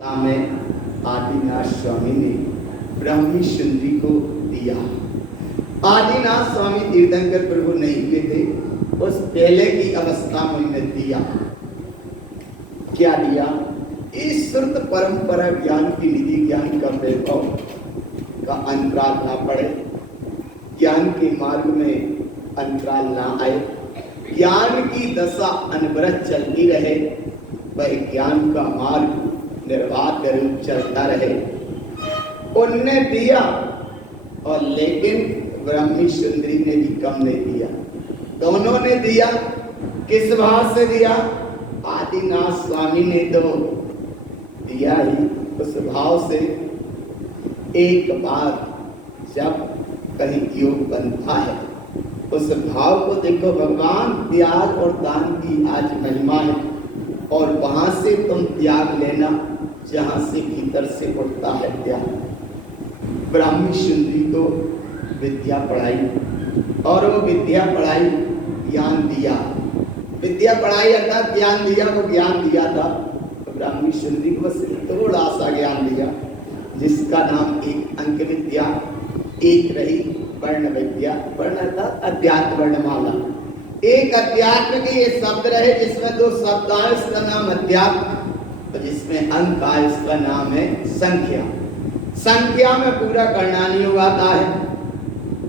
में आदिनाथ स्वामी ने ब्राह्मी सुंदरी को दिया। आदिनाथ स्वामी तीर्थंकर प्रभु नहीं हुए थे, उस पहले की अवस्था में उन्हें दिया। क्या दिया? इस श्रुत परंपरा ज्ञान की निधि, ज्ञान का वैभव का अंतराल ना पड़े, ज्ञान के मार्ग में अंतराल ना आए, ज्ञान की दशा अनवरत चलती रहे, वह ज्ञान का मार्ग निर्वाध रूप चलता रहे। उनने दिया, और लेकिन ब्राह्मी सुंदरी ने भी कम नहीं दिया। दोनों ने दिया। किस भाव से दिया? आदिनाथ स्वामी ने तो दिया ही उस भाव से। एक बार जब कहीं योग बनता है, उस भाव को देखो। भगवान त्याग और दान की आज महिमा है, और वहां से तुम त्याग लेना जहां से भीतर से उठता है त्याग। ब्राह्मी सुंदरी को विद्या पढ़ाई, और वो विद्या पढ़ाई, ज्ञान दिया। विद्या पढ़ाई अर्थात ज्ञान दिया, वो ज्ञान दिया था। तो ब्राह्मी सुंदरी को बस थोड़ा सा ज्ञान दिया, जिसका नाम एक अंक विद्या, एक रही वर्ण विद्या। वर्ण अर्थात अध्यात्म वर्णमाला। एक अध्यात्म के ये शब्द रहे, जिसमें दो शब्द आए, इसका नाम अध्यात्म, तो जिसमें अंक आए, इसका नाम है संख्या। संख्या में पूरा कर्णानी योग आता है,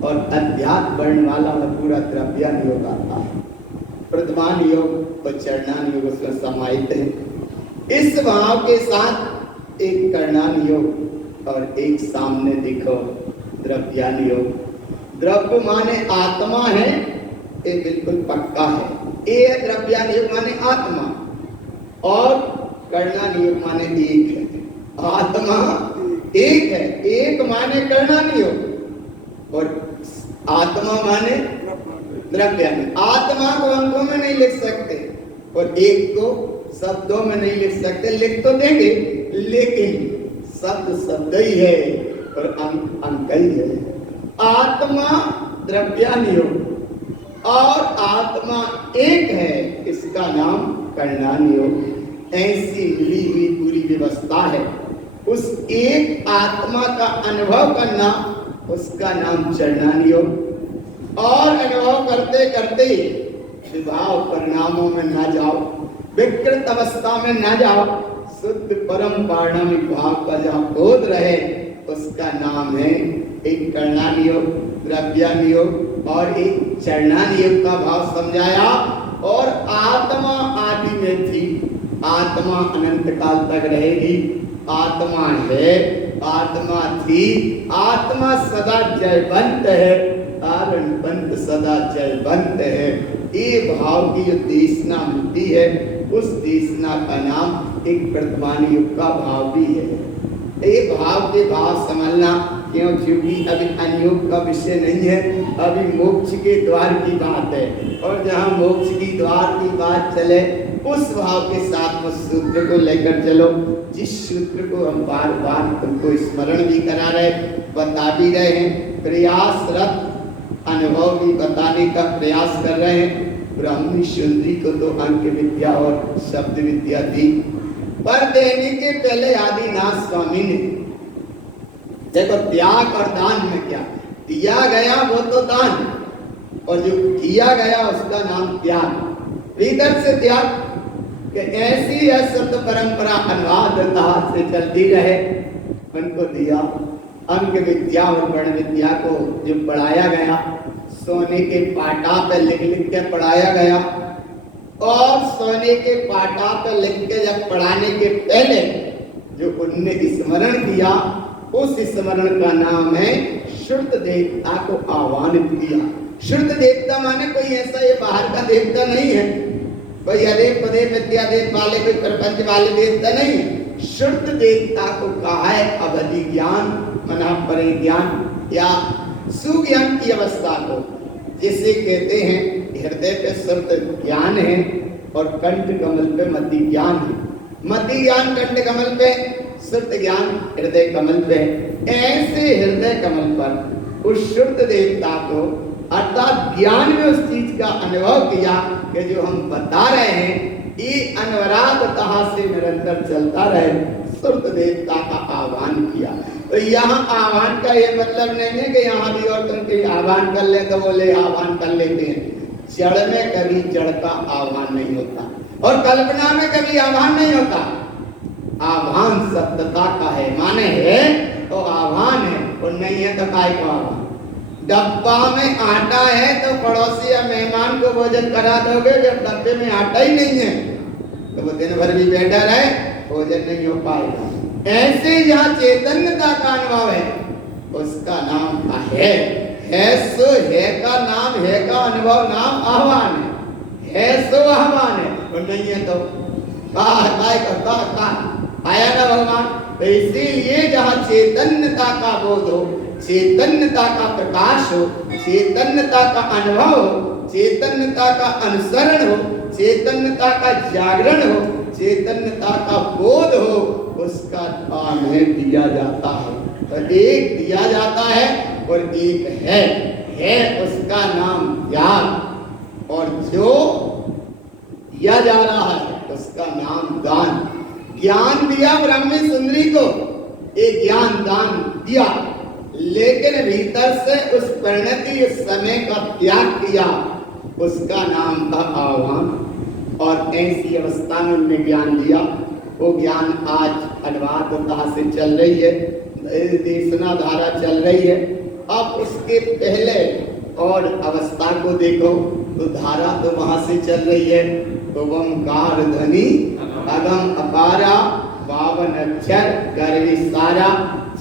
और अध्यात्म वर्णमाला में पूरा द्रव्यान योग आता है। प्रथमान योग और चरणान योग उसमें समाहित है। इस भाव के साथ एक कर्णान योग और एक सामने देखो द्रव्यान योग। द्रव्य माने आत्मा है, ये बिल्कुल पक्का है। ये द्रव्यान योग माने आत्मा, और कर्णान योग माने एक है। आत्मा एक है, एक माने कर्णान योग, और आत्मा माने द्रव्यान। आत्मा को अंकों में नहीं लिख सकते, और एक को शब्दों में नहीं लिख सकते। लिख तो देंगे, लेकिन शब्द शब्द ही है और अंक अंक ही है। आत्मा द्रव्यान योग, और आत्मा एक है, इसका नाम कर्णान योग। ऐसी मिली हुई पूरी व्यवस्था है। उस एक आत्मा का अनुभव करना, उसका नाम चरणान योग। और अनुभव करते करते विभाव परिणामों में ना जाओ, विकृत अवस्था में ना जाओ, शुद्ध परम पारणमिक भाव का जहाँ बोध रहे, उसका नाम है एक कर्णान योग, द्रव्यान योग, और एक चरणान योग का भाव समझाया। और आत्मा आदि में थी, आत्मा अनंत काल तक रहेगी। आत्मा है, आत्मा थी, आत्मा सदा जयवंत है, आरण्यवंत सदा जयवंत है। ये भाव की जो देशना मिलती है, उस देशना का नाम एक वर्तमान युग का भाव भी है। ये भाव के भाव समझना, क्यों? क्योंकि अभी अनियोग का विषय नहीं है, अभी मोक्ष के द्वार की बात है। और जहाँ मोक्ष की द्वार की बात चले, उस भाव के साथ उस सूत्र को लेकर चलो, जिस सूत्र को हम बार बार तुमको स्मरण भी करा रहे, बता भी रहे हैं, प्रयासरत अनुभव भी बताने का प्रयास कर रहे हैं। ब्राह्मी सुंदरी को तो अंक विद्या और शब्द विद्या दी, पर देने के पहले आदिनाथ स्वामी ने देखो त्याग और दान में क्या दिया गया, वो तो दान, और जो किया गया उसका नाम त्याग। भीतर से त्याग कि ऐसी असत परंपरा अनादरता से चलती रहे, उनको दिया। अंक विद्या और वर्ण विद्या को जो पढ़ाया गया, सोने के पाटा पे लिख लिख के पढ़ाया गया, और सोने के पाटा पे लिख के जब पढ़ाने के पहले जो उनने स्मरण किया, उस स्मरण का नाम है शुद्ध देवता को आह्वानित किया। शुद्ध देवता माने कोई ऐसा ये बाहर का देवता नहीं है, कोई अदेव पदेव विद्या देव वाले, कोई प्रपंच वाले देवता नहीं है। शुद्ध देवता को कहा है अवधि ज्ञान, मना परिज्ञान या सुज्ञान की अवस्था को, जिसे कहते हैं हृदय पे शुद्ध ज्ञान है, और कंठ कमल पे मति ज्ञान है। मति ज्ञान कंठ कमल पे, शुद्ध ज्ञान हृदय कमल पे। ऐसे हृदय कमल पर उस शुद्ध देवता को, अर्थात ज्ञान में उस चीज का अनुभव किया कि जो हम बता रहे हैं, ये अनवरातः से निरंतर चलता रहे, सूर्य देवता का आह्वान किया। तो यहाँ आह्वान का ये मतलब नहीं है कि यहाँ भी और तुम कहीं आह्वान कर ले तो बोले आह्वान कर लेते हैं। जड़ में कभी जड़ का आह्वान नहीं होता और कल्पना में कभी आह्वान नहीं होता। आह्वान सत्यता का है, माने है तो आह्वान है और नहीं है तो काय को आह्वान। डब्बा में आटा है तो पड़ोसी या मेहमान को भोजन करा दोगे, जब डब्बे में आटा ही नहीं है तो वो दिन भर भी बैठा रहे, भोजन नहीं हो पाएगा। ऐसे यहाँ चैतन्यता का अनुभव है, उसका नाम है सो है का नाम, है का अनुभव नाम आह्वान है सो आह्वान है और नहीं है तो आया ना भगवान। तो इसीलिए जहाँ चैतन्यता का बोध हो, चैतन्यता का प्रकाश हो, चैतन्यता का अनुभव हो, चैतन्यता का अनुसरण हो, चैतन्यता का जागरण हो, चैतन्यता का बोध हो, उसका नाम दिया जाता है। तो एक दिया जाता है और एक है उसका नाम ज्ञान, और जो दिया जा रहा है उसका नाम दान। ज्ञान दिया ब्राह्मी सुंदरी को, एक ज्ञान दान दिया, लेकिन भीतर से उस परिणति उस समय का त्याग किया, उसका नाम था आह्वान। और ऐसी अवस्था में उन्हें ज्ञान दिया। वो ज्ञान आज अनुवादता से चल रही है, देशना धारा चल रही है। अब उसके पहले और अवस्था को देखो तो धारा तो वहां से चल रही है। तो ओंकार ध्वनि अगम अपारा, बावन अक्षर गर्वी सारा,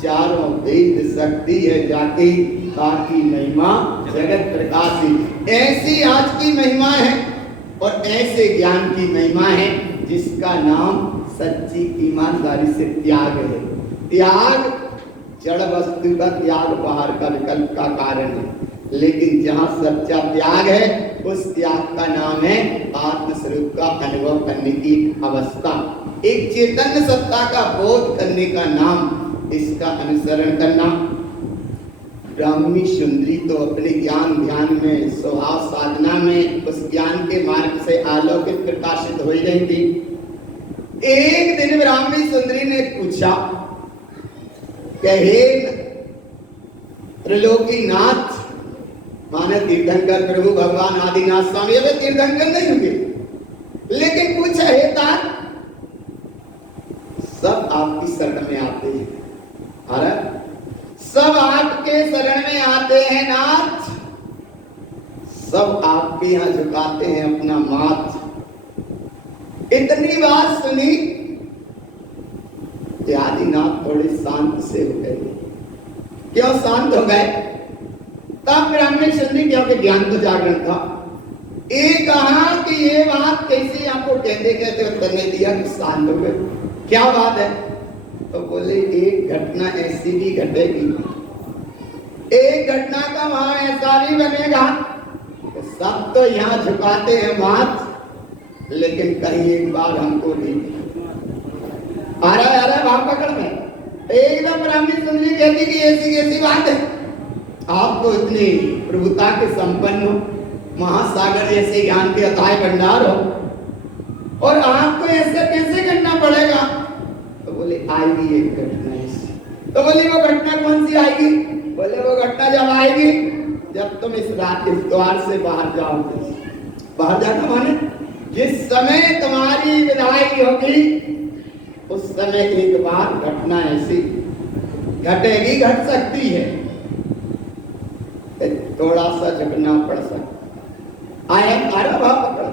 चारों वेद शक्ति है जाती, बाकी महिमा जगत प्रकाशी। ऐसी आज की महिमा है और ऐसे ज्ञान की महिमा है जिसका नाम सच्ची ईमानदारी से त्याग है। त्याग जड़ वस्तु का त्याग बाहर का विकल्प का कारण है, लेकिन जहाँ सच्चा त्याग है उस त्याग का नाम है आत्मस्वरूप का अनुभव करने की अवस्था, एक चैतन्य सत्ता का बोध करने का नाम, इसका अनुसरण करना। ब्राह्मी सुंदरी तो अपने ज्ञान ध्यान में, स्वभाव साधना में उस ज्ञान के मार्ग से आलोकित प्रकाशित हो रही थी। एक दिन ब्राह्मी सुंदरी ने पूछा, कहे त्रिलोकीनाथ माने तीर्थंकर प्रभु भगवान आदिनाथ स्वामी, वे तीर्थंकर नहीं होंगे, लेकिन पूछा हे तात, सब आपकी शरण में आते हैं, अरे सब आपके शरण में आते हैं नाथ, सब आपके यहाँ झुकाते हैं अपना माथ। इतनी बात सुनी कि आदिनाथ थोड़े शांत से हो गए। क्यों शांत हो गए? तब ब्राह्मण सुंदरी, क्योंकि ज्ञान तो जागरण था, एक कहा कि ये बात कैसे आपको कहते कहते उत्तर नहीं दिया कि शांत हो गए, क्या बात है? तो बोले एक घटना ऐसी भी घटेगी, एक घटना का वहां ऐसा भी बनेगा, सब तो यहाँ झुकाते हैं माथ, लेकिन कहीं एक बार हमको भी आ रहा वहां पकड़ में। एकदम ब्राह्मणी सुंदरी कहती कि ऐसी कैसी बात है, आप तो इतनी प्रभुता के संपन्न हो, महासागर जैसे ज्ञान के अथाह भंडार हो, और आपको ऐसा कैसे करना पड़ेगा? तो बोले आएगी एक घटना ऐसी। तो बोली वो घटना कौन सी आएगी? बोले वो घटना जब आएगी जब तुम इस रात इस द्वार से बाहर जाओगे। बाहर जाना माने जिस समय तुम्हारी विदाई होगी उस समय एक बार घटना ऐसी घटेगी, घट सकती है, थोड़ा सा झुकना पड़ सकता। आया आरा भाव पकड़।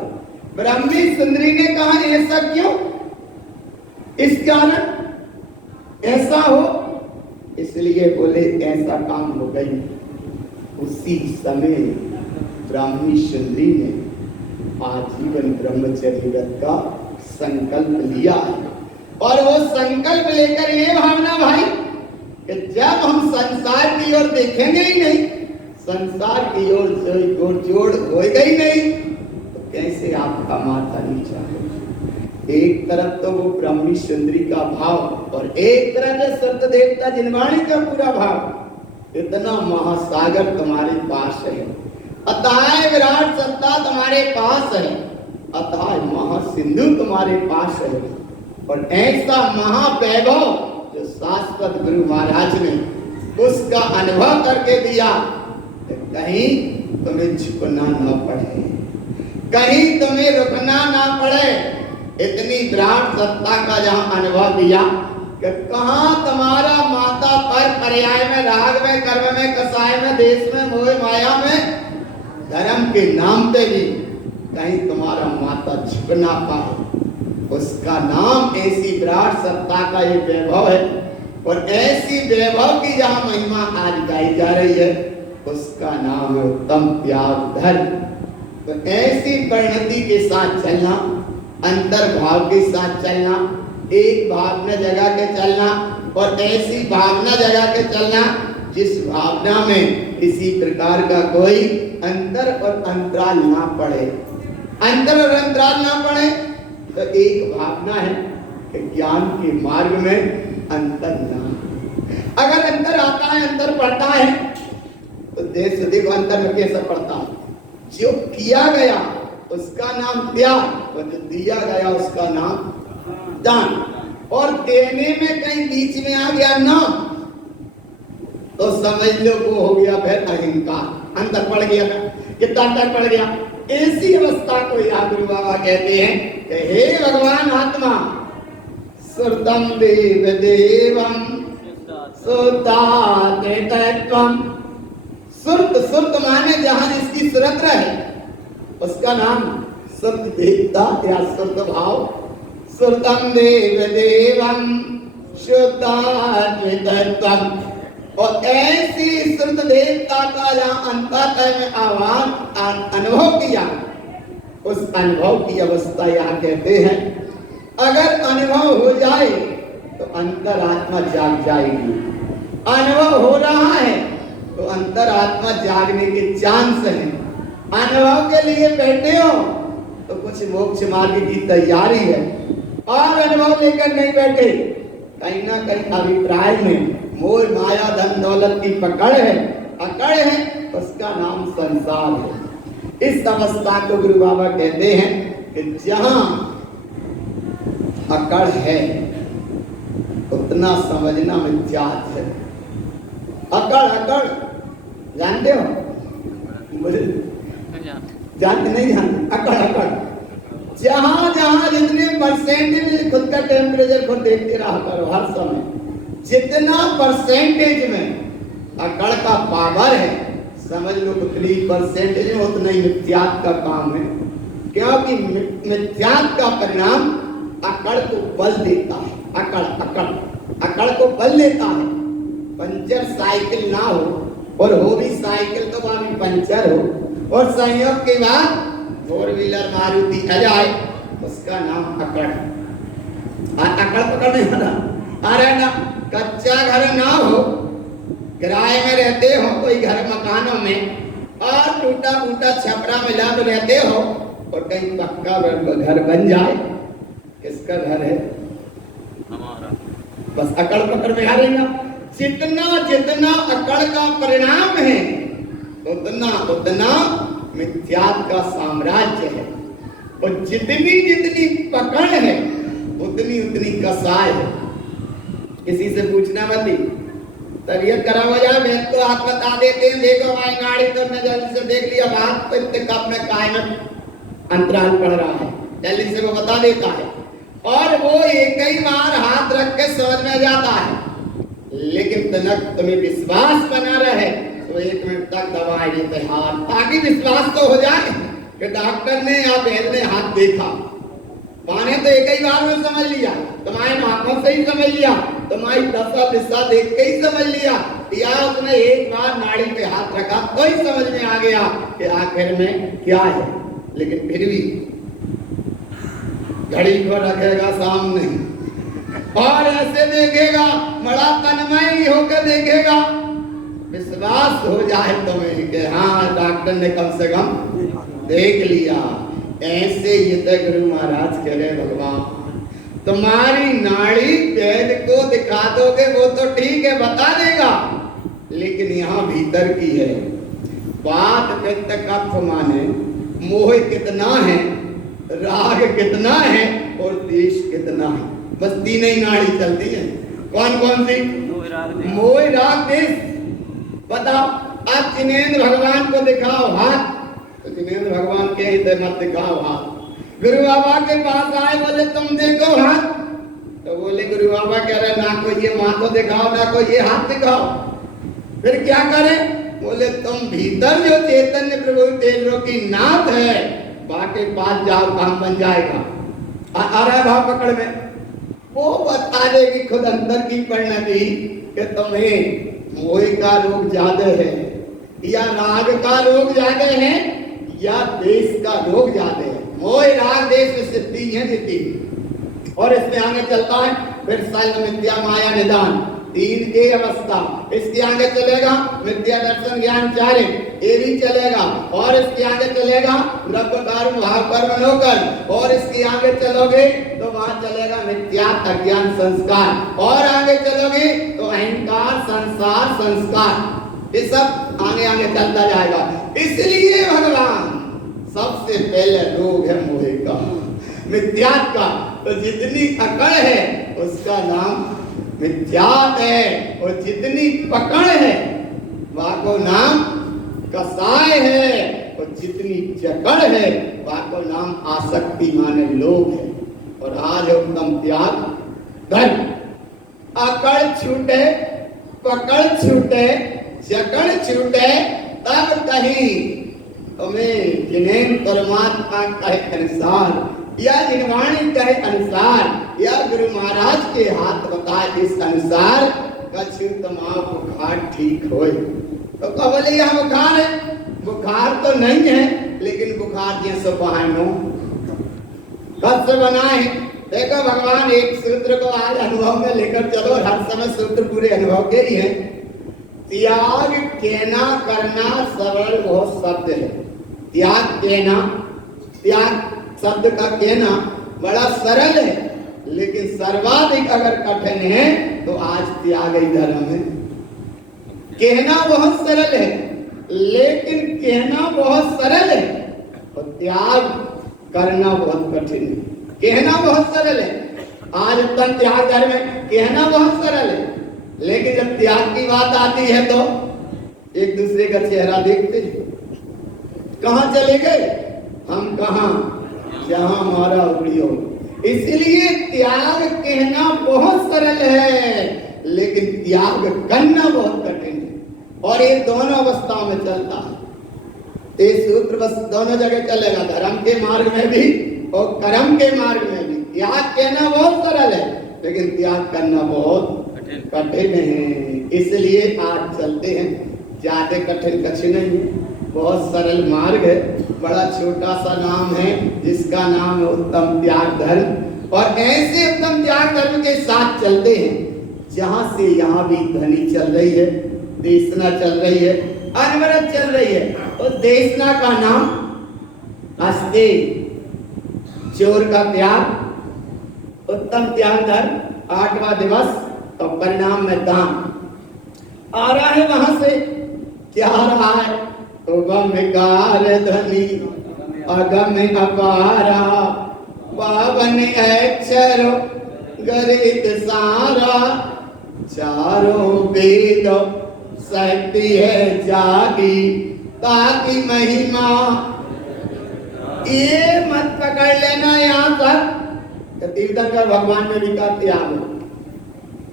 ब्राह्मी सुंदरी ने कहा ऐसा क्यों? इस कारण ऐसा हो, इसलिए बोले ऐसा काम हो गई। उसी समय ब्राह्मी सुंदरी ने आजीवन ब्रह्मचर्य व्रत का संकल्प लिया और वो संकल्प लेकर ये भावना भाई कि जब हम संसार की ओर देखेंगे ही नहीं, संसार की ओर जोड़ होएगा ही नहीं, तो कैसे आपका माथा नीचा हो। एक तरफ तो वो ब्राह्मी सुंदरी का भाव और एक तरफ सत्य देवता जिनवाणी का पूरा भाव। इतना महासागर तुम्हारे पास है, अतः विराट सत्ता तुम्हारे पास है, अतः महासिंधु तुम्हारे पास है, और ऐसा महावैभव जो शाश्वत गुरु महाराज ने उसका अनुभव करके दिया, तो कहीं तुम्हें झुकना ना पड़े, कहीं तुम्हें रुकना ना पड़े। इतनी विराट सत्ता का जहां अनुभव दिया कि कहां तुम्हारा माता पर पर्याय में, राग में, कर्म में, कसाय में, देश में, मोह माया में, धर्म के नाम पे भी कहीं तुम्हारा माता झुक ना पाए। उसका नाम, ऐसी विराट सत्ता का ये वैभव है और ऐसी वैभव की जहां महिमा आज गाई जा रही है, उसका नाम है उत्तम त्याग धर्म। तो ऐसी परिणति के साथ चलना, अंतर भाव के साथ चलना, एक भावना जगा के चलना और ऐसी भावना जगा के चलना जिस भावना में किसी प्रकार का कोई अंतर और अंतराल ना पड़े, अंतर और अंतराल ना पड़े। तो एक भावना है कि ज्ञान के मार्ग में अंतर ना, अगर अंतर आता है, अंतर पड़ता है, तो देश देखो अंतर में कैसा पड़ता है। जो किया गया उसका नाम त्याग और जो दिया गया उसका नाम दान। और देने में कहीं बीच में आ गया ना, तो समझ लो वो हो गया फिर अहंकार, अंतर पड़ गया। कितना अंतर पड़ गया? ऐसी अवस्था को यहाँ गुरु बाबा कहते हैं कि हे भगवान आत्मा, सुरतम देव देवम सुताते तत्वम। सुरत, सुरत माने जहां जिसकी सुरत रहे, उसका नाम सुरत देवता या सुरत भाव। सुरतम देव देवम सुताते तत्वम। और ऐसी सुरत देवता का जहां अंतःतः में आवाज अनुभव किया, उस अनुभव की अवस्था यहाँ कहते हैं। अगर अनुभव हो जाए तो अंतरात्मा जाग जाएगी। अनुभव हो रहा है तो अंतरात्मा जागने के चांस हैं। अनुभव के लिए बैठे हो तो कुछ मोक्ष मार्ग की तैयारी है, और अनुभव लेकर नहीं बैठे, कहीं ना कहीं अभिप्राय में मोह माया धन दौलत की पकड़ है, अकड़ है, उसका नाम संसार है। इस अवस्था को गुरु बाबा कहते हैं कि जहां अकड़ है उतना समझना मिथ्यात है। अकड़, अकड़ जानते हो? जानते नहीं जानते? अकड़, अकड़ जहां जहां जितने परसेंटेज खुद का टेम्परेचर खुद देखते रहा करो हर समय, जितना परसेंटेज में अकड़ का पावर है, समझ लो उतनी परसेंटेज में उतना ही मिथ्यात का काम है। क्योंकि मिथ्यात का परिणाम अकड़ को बल देता है। अकड़, अकड़, अकड़ को बल देता है। पंचर साइकिल ना हो और हो भी साइकिल तो वहां भी पंचर हो, और संयोग के बाद फोर व्हीलर मारुति आ जाए, उसका नाम अकड़। अकड़ पकड़ नहीं होना। अरे ना, कच्चा घर ना हो, किराए में रहते हो कोई घर मकानों में, और टूटा फूटा छपरा मिला में रहते हो, और कहीं पक्का घर बन जाए, किसका घर है? हमारा। बस अकड़ पकड़ में आ रही ना। जितना जितना अकड़ का परिणाम है, उतना उतना मिथ्यात का साम्राज्य है। और जितनी जितनी पकड़ है, उतनी उतनी कसाय है। किसी से पूछना मत, तबीयत खराब हो जाए मैं तो हाथ बता देते हैं, देखो भाई गाड़ी तो मैं जल्दी से देख लिया, बात तो इतने कप में काय में अंतराल पड़ रहा है, जल्दी से वो बता देता है। और वो एक ही बार हाथ रख के समझ में जाता है। लेकिन तनक तुम्हें विश्वास बना रहे तो 1 मिनट तक दवाई देते हाथ, ताकि विश्वास तो हो जाए कि डॉक्टर ने या वैद्य ने हाथ देखा। माने तो एक ही बार में समझ लिया, तुम्हारे आंखों से ही समझ लिया, तुम्हारी दशा दिशा देख के ही समझ लिया, या उसने एक बार नाड़ी पे हाथ रखा तो ही समझ में आ गया कि आखिर में क्या है। लेकिन फिर भी घड़ी को रखेगा सामने और ऐसे देखेगा, बड़ा तन्मय होकर देखेगा, विश्वास हो जाए तुम्हें कि हाँ डॉक्टर ने कम से कम देख लिया। ऐसे ये तो गुरु महाराज कह रहे भगवान, तुम्हारी नाड़ी वैद्य को दिखा दोगे वो तो ठीक है, बता देगा, लेकिन यहाँ भीतर की है बात। पित्त कफ माने मोह कितना है, राग कितना है और देश कितना है। बस तीन ही नाड़ी चलती है। कौन कौन सी? मोह राग देश। बताओ, आप जिनेंद्र भगवान को दिखाओ हाथ, तो जिनेंद्र भगवान के हित मत दिखाओ हाथ। गुरु बाबा के पास आए, बोले तुम देखो हाथ, तो बोले गुरु बाबा कह रहे ना कोई ये माथो दिखाओ ना कोई ये हाथ दिखाओ। फिर क्या करें? बोले तुम भीतर जो चैतन्य प्रभु तेजो की नाथ है, बाकी पास जाओ काम बन जाएगा। आ रहा भाव पकड़ में, वो बता देगी खुद अंदर की परिणति कि तुम्हें मोह का रोग ज्यादा है या राग का रोग ज्यादा है या देश का रोग ज्यादा है। मोह राग देश में सिद्धि है जितनी, और इसमें आगे चलता है फिर साइल मिथ्या माया निदान, तीन के अवस्था। इसके आगे चलेगा मिथ्या दर्शन ज्ञान चारे, ये भी चलेगा। और इसके आगे चलेगा रब कर्म भाव कर्म नौकर, और इसके आगे चलोगे तो वहां चलेगा मिथ्या अज्ञान संस्कार, और आगे चलोगे तो अहंकार संसार संस्कार। ये सब आगे आगे चलता जाएगा। इसलिए भगवान सबसे पहले रोग है मोह का, मिथ्यात का। तो जितनी अकड़ है उसका नाम मिथ्यात है, और जितनी पकड़ है वह को नाम कसाय है, और जितनी जकड़ है वह को नाम आसक्ति माने लोभ है। और आज है उत्तम त्याग धन। अकड़ छूटे, पकड़ छूटे, जकड़ छूटे, तब कहीं तुम्हें जिन्हें परमात्मा कहे अनुसार या जिनवाणी कहे अनुसार या गुरु महाराज के हाथ बताए इस अनुसार कछु तमाम बुखार ठीक होए। तो बोले यहाँ बुखार है, बुखार तो नहीं है, लेकिन बुखार जैसे बहानो कब से बनाए। देखो भगवान एक सूत्र को आज अनुभव में लेकर चलो, हर समय सूत्र पूरे अनुभव के ही है। त्याग कहना करना सरल बहुत शब्द है। त्याग कहना, त्याग शब्द का कहना बड़ा सरल है, लेकिन सर्वाधिक अगर कठिन है तो आज त्याग ही धर्म है। कहना बहुत सरल है, लेकिन कहना बहुत सरल है, और त्याग करना बहुत कठिन है। कहना बहुत सरल है, आज उत्तम त्याग धर्म है, कहना बहुत सरल है, लेकिन जब त्याग की बात आती है तो एक दूसरे का चेहरा देखते हैं। कहां चले गए हम, कहां जहां हमारा उगड़ी हो। इसलिए त्याग कहना बहुत सरल है, लेकिन त्याग करना बहुत कठिन है। और ये दोनों अवस्थाओं में चलता है। ये सूत्र बस दोनों जगह चलेगा, धर्म के मार्ग में भी और कर्म के मार्ग में भी। त्याग कहना बहुत सरल है, लेकिन त्याग करना बहुत कठिन है। इसलिए आज चलते हैं, ज्यादा कठिन नहीं है, बहुत सरल मार्ग है। बड़ा छोटा सा नाम है जिसका नाम है उत्तम त्याग धर्म। और ऐसे उत्तम त्याग धर्म के साथ चलते हैं जहां से यहाँ भी ध्वनि चल रही है, देशना चल रही है, अनवरत चल रही है। उस देशना का नाम हस्ते, चोर का त्याग, उत्तम त्याग धर्म, 8वां दिवस, तो परिणाम में दान आ रहा है। वहां से क्या आ रहा है? तो गमकार ध्वनि अगम अपारा, पावन अक्षर गरित सारा, चारों वेद शक्ति है जागी, ताकि महिमा। ये मत पकड़ लेना यहाँ तक। तीर्थंकर भगवान ने भी कहा त्याग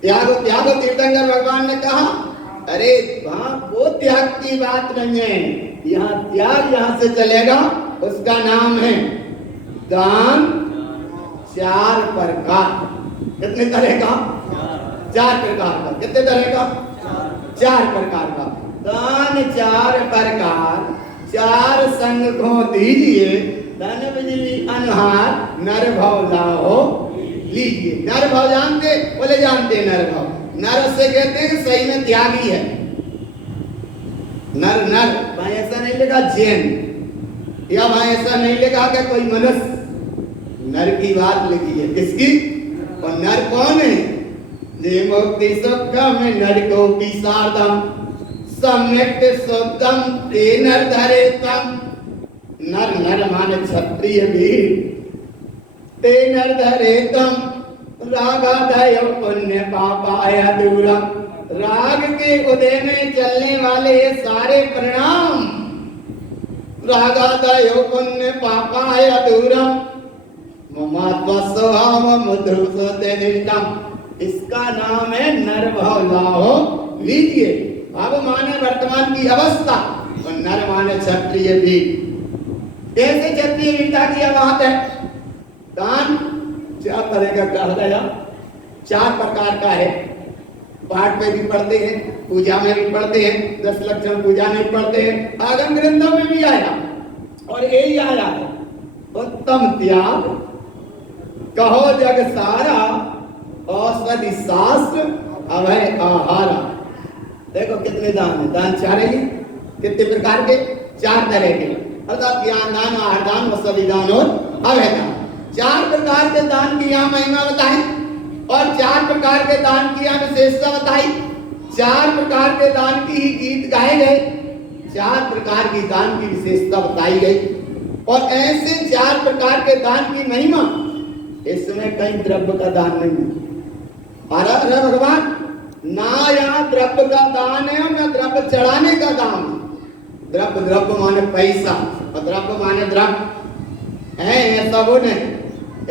त्याग त्याग। तीर्थंकर भगवान ने कहा अरे वहां वो त्याग की बात नहीं है, यहाँ त्याग यहाँ से चलेगा, उसका नाम है दान। 4 प्रकार। कितने तरह का? 4 प्रकार का। कितने तरह का? 4 प्रकार का दान। 4 प्रकार, 4 संग को दीजिए, धन बिजली अनहार नर भव लाओ लीजिए। नर भव जानते? बोले जानते। नर भव, नर से कहते हैं सही में त्यागी है। नर नर भाई ऐसा नहीं लिखा जैन, या भाई ऐसा नहीं लिखा कि कोई मनुष्य। नर की बात लिखी है। किसकी? और नर कौन है? जे मुक्ति सुखम नर को विसारदम सम्यक शुद्धम ते नर धरेतम। नर नर माने क्षत्रिय वीर, ते नर धरेतम। रागादय पुण्य पापाय दूरम, राग के उदय में चलने वाले ये सारे परिणाम, रागादय पुण्य पापाय दूरम ममात्मा स्वभाव मधुसूदन निष्ठम, इसका नाम है नरभाव लाहो लीजिए। अब माने वर्तमान की अवस्था और नर माने क्षत्रिय भी। कैसे क्षत्रिय वीरता की बात है? दान चार तरह का कहा गया, चार प्रकार का है। पाठ में भी पढ़ते हैं, पूजा में भी पढ़ते हैं, 10 लक्षण पूजा में भी पढ़ते हैं, आगम ग्रंथों में भी आया और यही आया है उत्तम त्याग, कहो जग सारा, औषधि शास्त्र, अभय आहारा। देखो कितने दान है, दान चार है, कितने प्रकार के? 4 तरह के, अर्थात ज्ञान दान, आहार दान, औषधि दान और अभय दान। 4 प्रकार के दान की यहाँ महिमा बताई और 4 प्रकार के दान की यहाँ विशेषता बताई। 4 प्रकार के दान की ही गीत गाए गए, 4 प्रकार की दान की विशेषता बताई गई और ऐसे 4 प्रकार के दान की महिमा। इसमें कहीं द्रव्य का दान नहीं है। अरे भगवान, ना यहाँ द्रव्य का दान है और ना द्रव्य चढ़ाने का दान है। द्रव्य, द्रव्य माने पैसा और द्रव्य माने द्रव्य है। ऐसा बोले,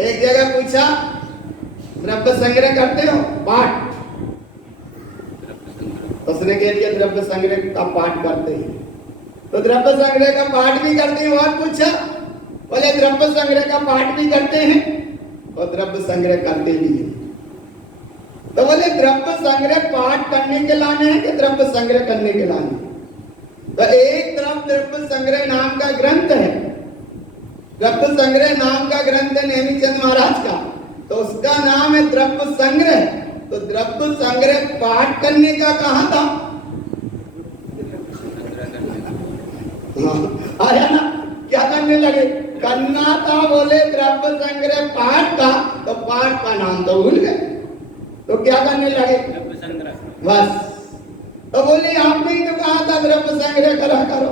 एक जगह पूछा द्रव्य संग्रह करते हो? पाठ। उसने कह दिया द्रव्य संग्रह का पाठ करते हैं। तो द्रव्य संग्रह का पाठ भी करते हैं। और पूछा, बोले द्रव्य संग्रह का पाठ भी करते हैं और द्रव्य संग्रह करते भी हैं। तो बोले द्रव्य संग्रह पाठ करने के लाने हैं कि द्रव्य संग्रह करने के लाने? तो एक तरफ द्रव्य संग्रह नाम का ग्रंथ है, द्रव्य संग्रह नाम का ग्रंथ है नेमीचंद महाराज का, तो उसका नाम है द्रव्य संग्रह। तो द्रव्य संग्रह पाठ करने का कहा था? आया ना? क्या करने लगे? करना था। बोले द्रव्य संग्रह पाठ का, तो पाठ का नाम तो भूल गए, तो क्या करने लगे? बस। तो बोले आपने ही तो कहा था द्रव्य संग्रह करा करो।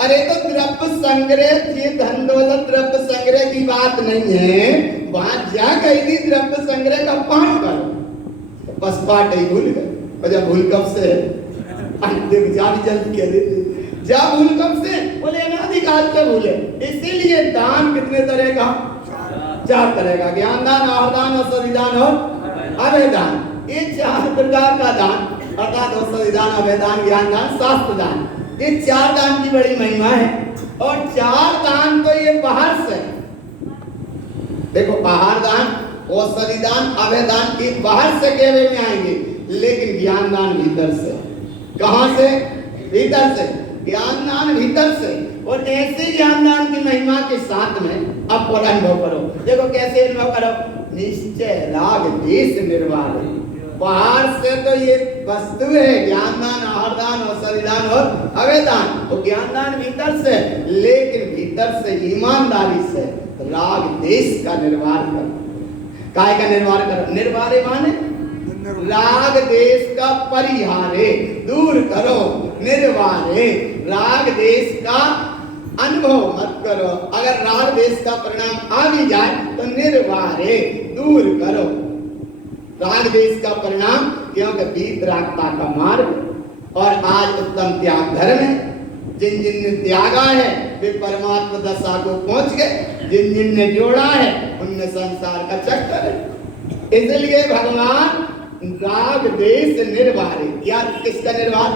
अरे तो द्रव्य संग्रह, ये धन दौलत द्रव्य संग्रह की बात नहीं है। बात जा गई थी द्रव्य संग्रह का पाठ करो, तो बस पाठ ही भूल गए। वजह भूल कब से? जा भी जल्द कह देते, जा भूल कब से? बोले अनादिकाल से भूले। इसीलिए दान कितने तरह का? 4 तरह का, ज्ञान दान, आहार दान, औषधि दान और अभय दान। ये 4 प्रकार का दान, अर्थात औषधि दान, अभय दान, ज्ञान दान, शास्त्र दान, ये 4 दान की बड़ी महिमा है। और 4 दान तो ये बाहर से, देखो आहार दान, औषधि दान, अभय दान, ये बाहर से कहवे में आएंगे, लेकिन ज्ञान दान भीतर से। कहां से? भीतर से। ज्ञान दान भीतर से। और ऐसे ज्ञान दान की महिमा के साथ में अब और अनुभव करो। देखो कैसे अनुभव करो? निश्चय राग देश निर्वाह। बाहर से तो ये वस्तु है ज्ञान दान, आहार दान, औषधि दान और अभय दान, तो ज्ञान दान भीतर से, लेकिन भीतर से ईमानदारी से राग देश का निर्वाह करो। काय का निर्वाह करो? निर्वाह माने राग देश का परिहारे, दूर करो। निर्वाहे, राग देश का अनुभव मत करो। अगर राग देश का परिणाम आ भी जाए तो निर्वाहे, दूर करो राग देश का परिणाम। क्योंकि वीतरागता का मार्ग और आज उत्तम त्याग धर्म है। जिन जिन ने त्यागा है वे परमात्मा दशा को पहुंच गए, जिन जिन ने जोड़ा है उनने संसार का चक्कर है। इसलिए भगवान राग देश निर्वाहे, या किसका निर्वाह?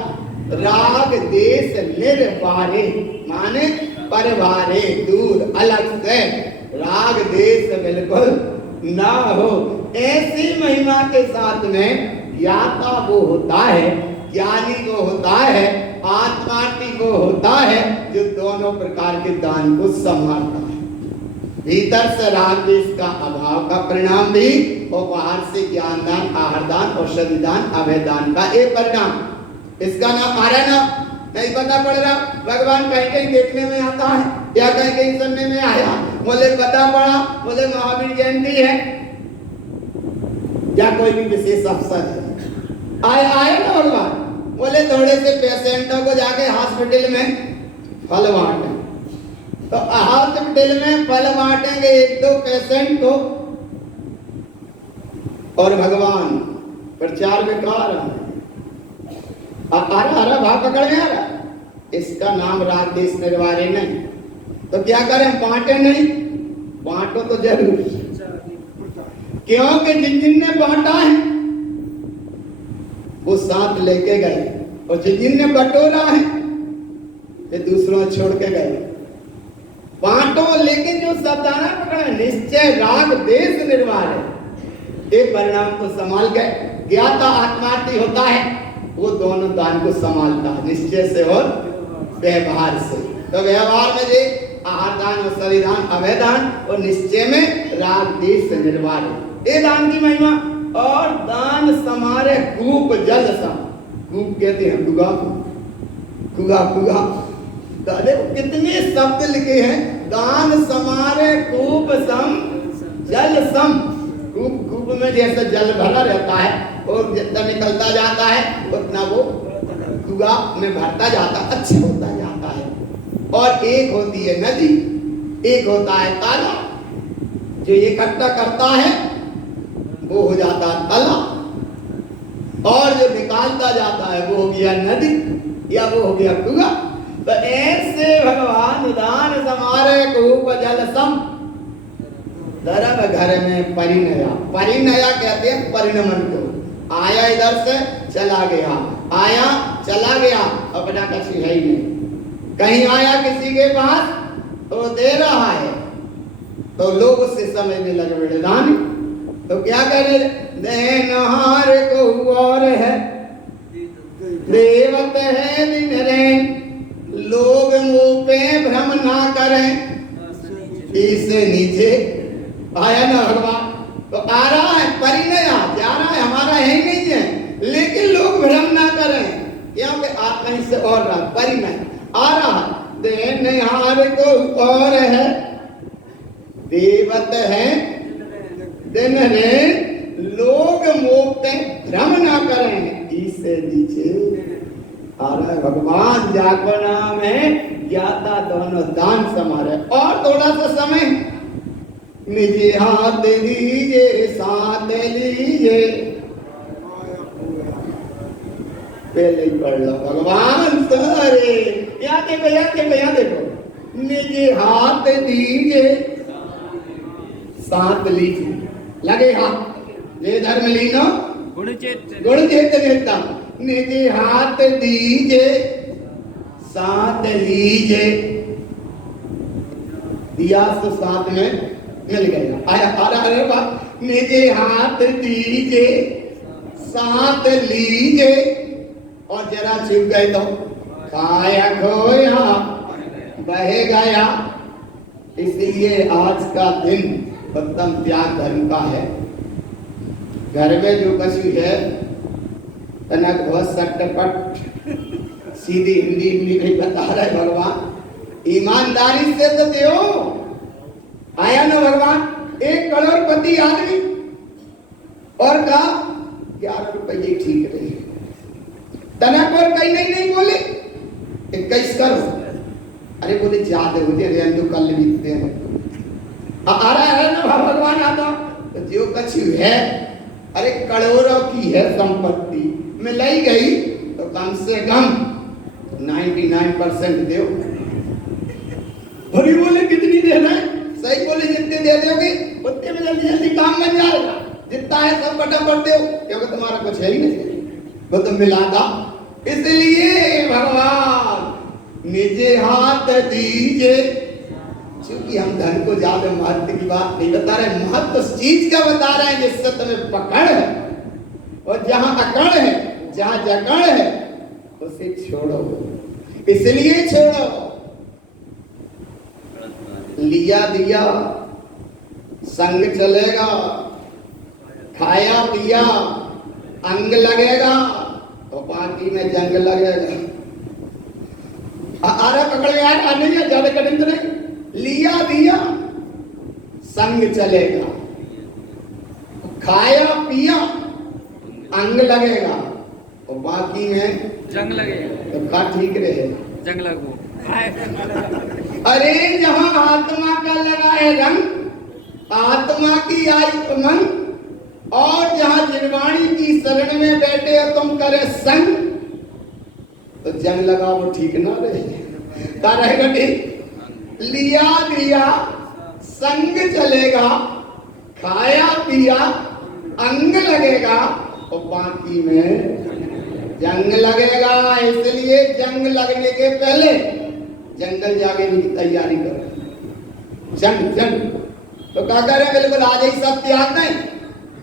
राग देश निर्वाहे माने परिवारे, दूर, अलग से राग देश बिल्कुल ना हो। ऐसी महिमा के साथ में ज्ञाता वो होता है, ज्ञानी वो होता है, आत्मार्थी वो होता है जो दोनों प्रकार के दान को संभालता है। भीतर से राग देश का अभाव का परिणाम भी और बाहर से ज्ञान दान, आहार दान, औषधि दान, अभय दान का एक परिणाम। इसका नाम आ रहा ना? नहीं पता पड़ रहा? भगवान कहीं कहीं देखने में आता है या कहीं कहीं सुनने में आया? बोले पता पड़ा, बोले महावीर जयंती है या कोई भी विशेष अवसर है, आए ना भगवान? बोले थोड़े से पेशेंटों को जाके हॉस्पिटल में फल बांटे। तो हॉस्पिटल में फल बांटेंगे 1-2 पेशेंट को, और भगवान प्रचार में कहा रहा आरा भाग पकड़ में आ रहा, इसका नाम राग देश निर्वारे नहीं, तो क्या करें, बांटे नहीं, बांटो तो जरूर, क्योंकि जिन ने बांटा है वो साथ लेके गए, और जिन ने बटोरा है वे दूसरों छोड़ के गए। बांटो, लेकिन जो सावधाना पकड़ा, निश्चय राग देश निर्वार है, एक परिणाम को संभाल गए। ज्ञाता आत्मार्थी होता है, वो दोनों दान को संभालता है, निश्चय से और व्यवहार से। तो व्यवहार में जे आहार दान और शरीरदान अभय दान, और निश्चय में राग देश निर्वार है। ये दान की महिमा। और दान समारे कूप जल सम, कूप कहते हैं कुगा, कुगा कुगा, देखो कितने शब्द लिखे हैं, दान समारे कूप सम जल सम। कूप में जैसे जल भरा रहता है और जितना निकलता जाता है उतना वो कुआ में भरता जाता, अच्छा होता जाता है। और एक होती है नदी, एक होता है तालाब, जो इकट्ठा करता है वो हो जाता है तालाब, और जो निकालता जाता है वो हो गया नदी या वो हो गया कुआ। तो ऐसे भगवान दान समारे कूप जल सम, धर्म घर में परिणया, परिणया कहते हैं परिणमन को। आया इधर से चला गया, आया चला गया, अपना कछु है ही नहीं। कहीं आया किसी के पास तो दे रहा है, तो लोग उससे समझने लगे बड़े दानी, तो क्या करे, देनहार को और है देवत है दिन रैन, लोग मुंह पे भ्रम ना करें, इससे नीचे आया ना भगवान। तो आ रहा है परिणया, जा रहा है, हमारा है ही नहीं है, लेकिन लोग भ्रम ना करें, क्योंकि कहीं से और रहा, परिणय आ रहा है। देनहार को और है देवत है दिन रैन, लोग मुंह पे भ्रम ना करें, इससे नीचे आ रहा है भगवान। जाको नाम है ज्ञाता दोनों दान समारे। और थोड़ा सा समय, निजे हाथ लीजिए साथ लीजिए, पहले ही पढ़ लो भगवान सारे, या देखो या देखो या देखो, निजे हाथ दीजिए साथ लीजिए, लगे हाथ, ये धर्म लीनो गुण चेतन, निजे हाथ दीजिए साथ लीजिए, दिया तो साथ में मिल गया। आया आ रहा, निजे हाथ दीजिए साथ लीजिए, और जरा छिप गए तो खाया खोया बह गया। इसलिए आज का दिन उत्तम त्याग धर्म का है। घर में जो कछु है तनक बहुत सटपट सीधी हिंदी नहीं बता रहे भगवान, ईमानदारी से तो दो। आया ना भगवान, एक करोड़पति आदमी और कहा 11 रुपये ठीक रहे, तनक और कहीं नहीं बोले 21 करो, अरे बोले ज्यादा हो जाए रेंदु कल बीतते हैं। आ रहा है ना भगवान आता, तो जो कछु है, अरे करोड़ों की है संपत्ति, मिलाई गई तो कम से कम 99% दो। भरी बोले कितनी देना है, सही बोले जितने दे दोगे उतने में जल्दी जल्दी काम बन जाएगा, जितना है सब फटाफट दो, क्योंकि तुम्हारा कुछ है ही नहीं, वो तो मिला था। इसलिए भगवान निजे हाथ दीजिए, क्योंकि हम धन को ज्यादा महत्व की बात नहीं बता रहे, महत्व उस चीज का बता रहे हैं जिससे तुम्हें पकड़ है, और जहां अकड़ है, जहां जकड़ है उसे छोड़ो, इसलिए छोड़ो। लिया दिया संग चलेगा, खाया पिया अंग लगेगा, तो पार्टी में जंग लगेगा। आरा पकड़ में आया नहीं, ज्यादा कठिन तो नहीं। लिया दिया संग चलेगा, खाया पिया अंग लगेगा, और बाकी में जंग लगेगा, तो का ठीक रहे जंग लगो। अरे जहां आत्मा का लगा है रंग, आत्मा की आई उमंग, और जहां जिनवाणी की शरण में बैठे हो तुम करे संग, तो जंग लगा वो ठीक ना रहे, क्या रहेगा ठीक? लिया दिया संग चलेगा, खाया पिया अंग लगेगा, और बाकी में जंग लगेगा। इसलिए जंग लगने के पहले जंगल जाके की तैयारी करो। जंग जंग तो क्या करें, बिल्कुल आज ही सब त्याग नहीं,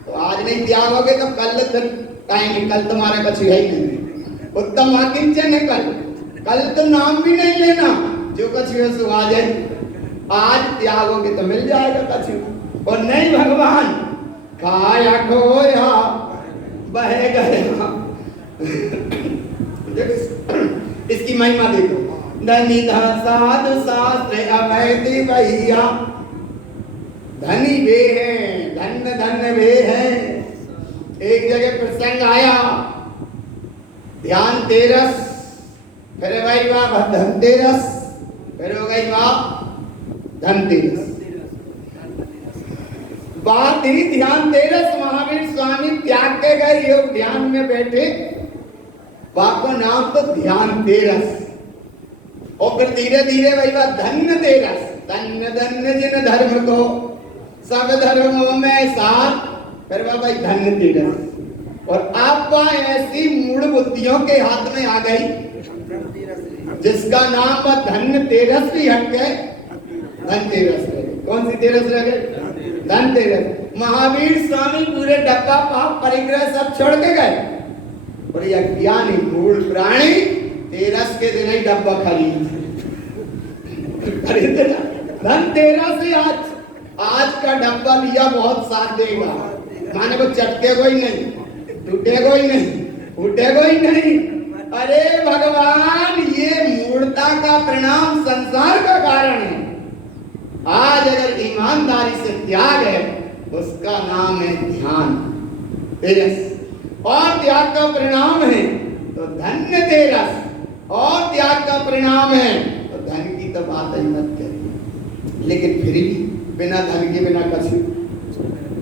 तो आज नहीं त्यागोगे तो कल टाइम, कल तुम्हारे कछु है ही नहीं। उत्तम हाकिम से नहीं, कल तो नाम भी नहीं लेना, जो कछु है सो आ जाए। आज त्यागोगे तो मिल जाएगा कछु, और नहीं भगवान खाया खोया बह गया। इसकी महिमा देखो, धनी साधु शास्त्र अवैधि भैया, धनी वे हैं, धन्य धन्य वे हैं। एक जगह प्रसंग आया, ध्यान तेरस, फिर भाई वाह धनतेरस, फिर हो गई वाह धनतेरस। बात ही ध्यान तेरस, महावीर स्वामी त्याग के गए योग ध्यान में बैठे, बाको नाम तो ध्यान तेरस, और फिर धीरे धीरे वही बात धन्य तेरस, धन्य धन्य जिन धर्म को सब धर्मों में साथ, फिर वह भाई धन्य तेरस। और आप ऐसी मूढ़ बुद्धियों के हाथ में आ गई, जिसका नाम वह धन्य तेरस भी हट गए, धन तेरस रह गए। कौन सी तेरस रह गए? धन तेरस। महावीर स्वामी पूरे डब्बा पाप परिग्रह सब छोड़ के गए, और ये अज्ञानी मूढ़ प्राणी तेरस के दिन ही डब्बा खरीद धन तेरस से आज का डब्बा लिया बहुत साथ देगा, माने को चटके को ही नहीं, टूटेगा ही नहीं, फूटेगा ही नहीं। अरे भगवान, ये मूढ़ता का परिणाम संसार का कारण है। आज अगर ईमानदारी से त्याग है, उसका नाम है ध्यान तेरस, और त्याग का परिणाम है तो धन्य तेरस, और त्याग का परिणाम है तो धन की तो बात ही मत करिए। लेकिन फिर भी बिना धन के बिना कछु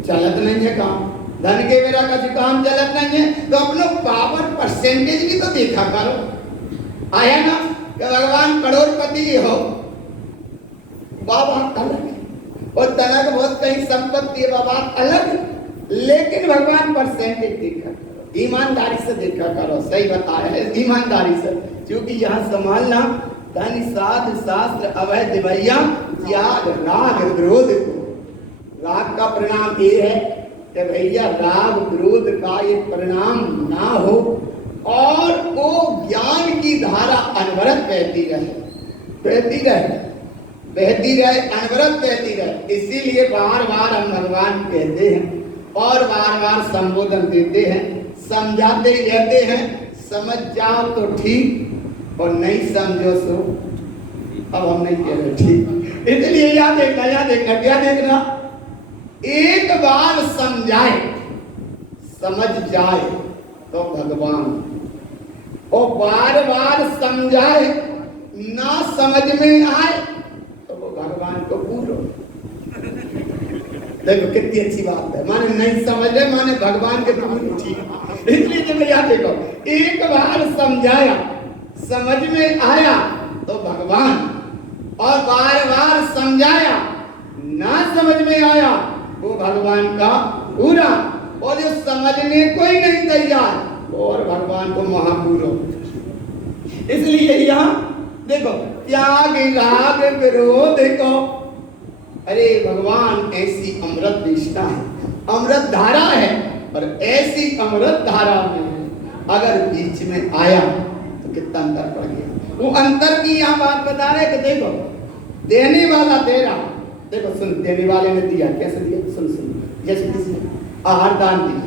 चलत नहीं है काम, धन के बिना कछु काम चलत नहीं है। तो अपनो पावर परसेंटेज की तो देखा करो। आया ना कि भगवान करोड़पति हो, बाबा अलग है, और तनक बहुत कहीं संपत्ति है, बाबा अलग, लेकिन भगवान परसेंटेज देखा करो, ईमानदारी से देखा करो। सही बताया है, ईमानदारी से, क्योंकि यहाँ संभालना धन साध शास्त्र अवैध भैया त्याग राग विरोध को। राग का परिणाम ये है कि भैया राग विरोध का ये परिणाम ना हो, और वो ज्ञान की धारा अनवरत बहती रहे, बहती रहे, बहती रहे, अनवरत बहती रहे। इसीलिए बार बार हम भगवान कहते हैं और बार बार संबोधन देते हैं, समझाते रहते हैं। समझ जाओ तो ठीक, और नहीं समझो सो अब हम नहीं कह रहे ठीक। इसलिए याद देखना, याद देखना, क्या देखना, एक बार समझाए समझ जाए तो भगवान, और बार बार समझाए ना समझ में आए तो वो भगवान को पूरो। देखो कितनी अच्छी बात है, माने नहीं समझ रहे माने भगवान के पूरो, ठीक। इसलिए जब याद देखो, एक बार समझाया समझ में आया तो भगवान, और बार बार समझाया ना समझ में आया वो भगवान का पूरा, और जो समझने को ही नहीं तैयार और भगवान को महापूरो। इसलिए यहाँ देखो, त्याग राग विरोध को, अरे भगवान ऐसी अमृत निष्ठा है, अमृत धारा है, और ऐसी अमृत धारा में अगर बीच में आया तो कितना अंतर पड़ गया। वो अंतर की यहाँ बात बता रहे कि देखो, देने वाला तेरा, देखो सुन, देने वाले ने दिया, कैसे दिया, सुन सुन। जैसे किसी ने आहार दान दिया,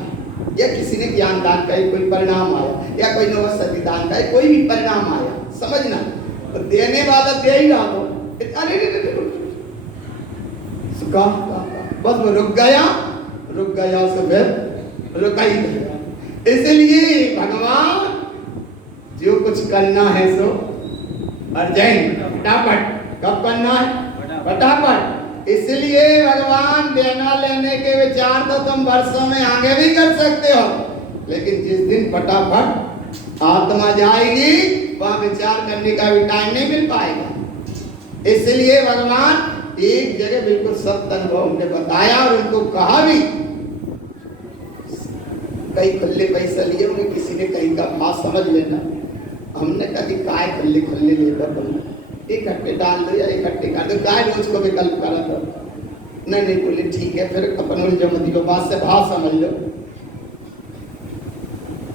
या किसी ने ज्ञान दान का कोई परिणाम आया, या कोई नवसती दान का कोई भी परिणाम आया, समझना, तो देने वाला दे ही रहा हो, अरे बस वो रुक गया से फिर रुका ही गया। इसलिए भगवान जो कुछ करना है सो अर्जेंट, फटाफट, कब करना है, फटाफट, इसलिए भगवान देना लेने के विचार तो तुम वर्षों में आगे भी कर सकते हो, लेकिन जिस दिन फटाफट आत्मा जाएगी वहां विचार करने का भी टाइम नहीं मिल पाएगा। इसलिए भगवान एक जगह बिल्कुल सत्य अनुभव उन्हें बताया और उनको कहा भी, कई खुले पैसा लिए उन्हें किसी ने कहीं का भाव समझ लेना। हमने कहा कि काय खुले खुले लेकर तुम इकट्ठे डाल दो या इकट्ठे कर दो, काय रोज को विकल्प करा दो। नहीं बोले ठीक है, फिर अपन उलझो मत लो, बात से भाव समझ लो।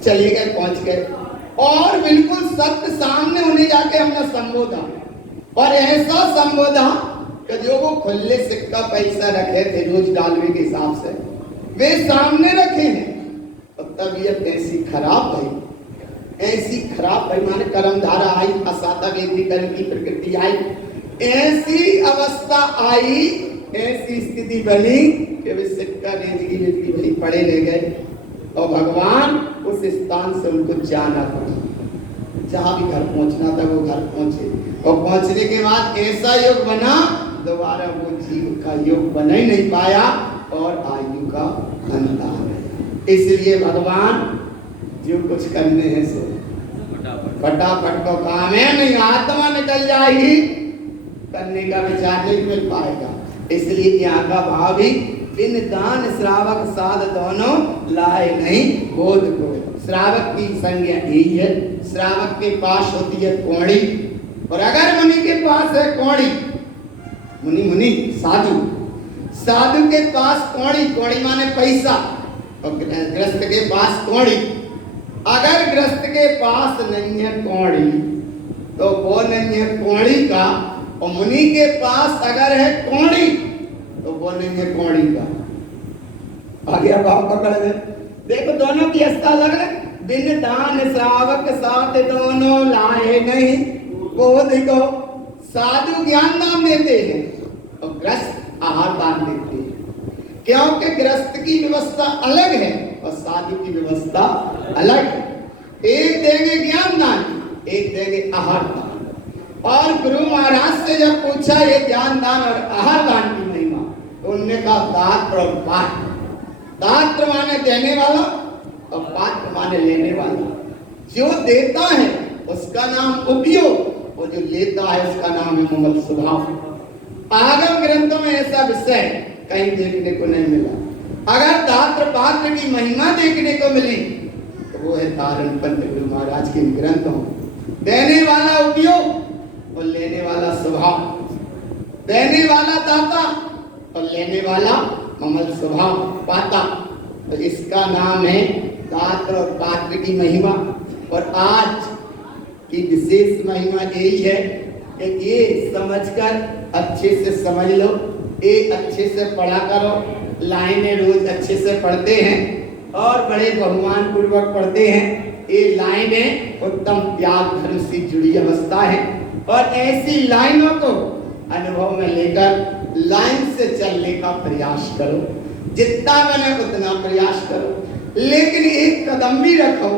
चले गए, पहुंच गए और बिल्कुल सत्य सामने उन्हें जाके हमने संबोधा, और ऐसा संबोधा कि जो वो खुले सिक्का पैसा रखे थे रोज डालने के हिसाब से वे सामने रखे हैं। और तबीयत ऐसी खराब भाई, ऐसी खराब भाई माने कर्म धारा आई, असाता वेदी कर्म की प्रकृति आई, ऐसी अवस्था आई, ऐसी स्थिति बनी कि वे सिक्का रेजगी बनी पड़े ले गए। और भगवान उस स्थान से उनको जाना पड़ा, जहां भी घर पहुंचना था वो घर पहुंचे, और पहुंचने के बाद ऐसा योग बना दोबारा वो जीव का योग बना ही नहीं पाया और आयु का अंत आ गया। इसलिए भगवान जो कुछ करने हैं सो फटाफट को काम है, नहीं आत्मा निकल जाएगी करने का विचार नहीं मिल पाएगा। इसलिए यहाँ का भाव भी इन दान श्रावक साध दोनों लाए नहीं बोध को। श्रावक की संज्ञा यही है, श्रावक के पास होती है कौड़ी, और अगर मुनि के पास है कौड़ी, मुनि साधु, साधु के पास कौड़ी, कौड़ी माने पैसा, और ग्रस्त के पास कौड़ी। अगर ग्रस्त के पास नहीं है कौड़ी तो वो नहीं है कौड़ी का, और मुनि के पास अगर है कौड़ी तो वो नहीं है कौड़ी का। आगे भाव पकड़ ले, देखो दोनों की अवस्था अलग है। बिन दान श्रावक साथ दोनों लाए नहीं बोध को। साधु ज्ञान दान देते हैं और ग्रस्त आहार दान देते हैं, क्योंकि ग्रस्त की व्यवस्था अलग है और साधु की व्यवस्था अलग है। एक देंगे ज्ञान दान, एक देंगे आहार दान। और गुरु महाराज से जब पूछा ये ज्ञान दान और आहार दान की महिमा, तो उन्होंने कहा दात्र और पात्र। दात्र माने देने वाला और पात्र माने लेने वाला। जो देता है उसका नाम उपयोग, और जो लेता है उसका नाम है ममल स्वभाव। आगम ग्रंथों में ऐसा विषय कहीं देखने को नहीं मिला। अगर दात्र पात्र की महिमा देखने को मिली तो वो है तारण पंत गुरु महाराज के ग्रंथों। देने वाला उपयोग और लेने वाला स्वभाव, देने वाला दाता और लेने वाला ममल स्वभाव पाता, तो इसका नाम है दात्र और पात्र की महिमा। और आज की विशेष महिमा यही है कि ये समझकर अच्छे से समझ लो, ये अच्छे से पढ़ा करो। लाइनें रोज अच्छे से पढ़ते हैं और बड़े बहुमान पूर्वक पढ़ते हैं। ये लाइनें उत्तम त्याग धर्म से जुड़ी अवस्था है, और ऐसी लाइनों को अनुभव में लेकर लाइन से चलने का प्रयास करो। जितना बने उतना प्रयास करो, लेकिन एक कदम भी रखो,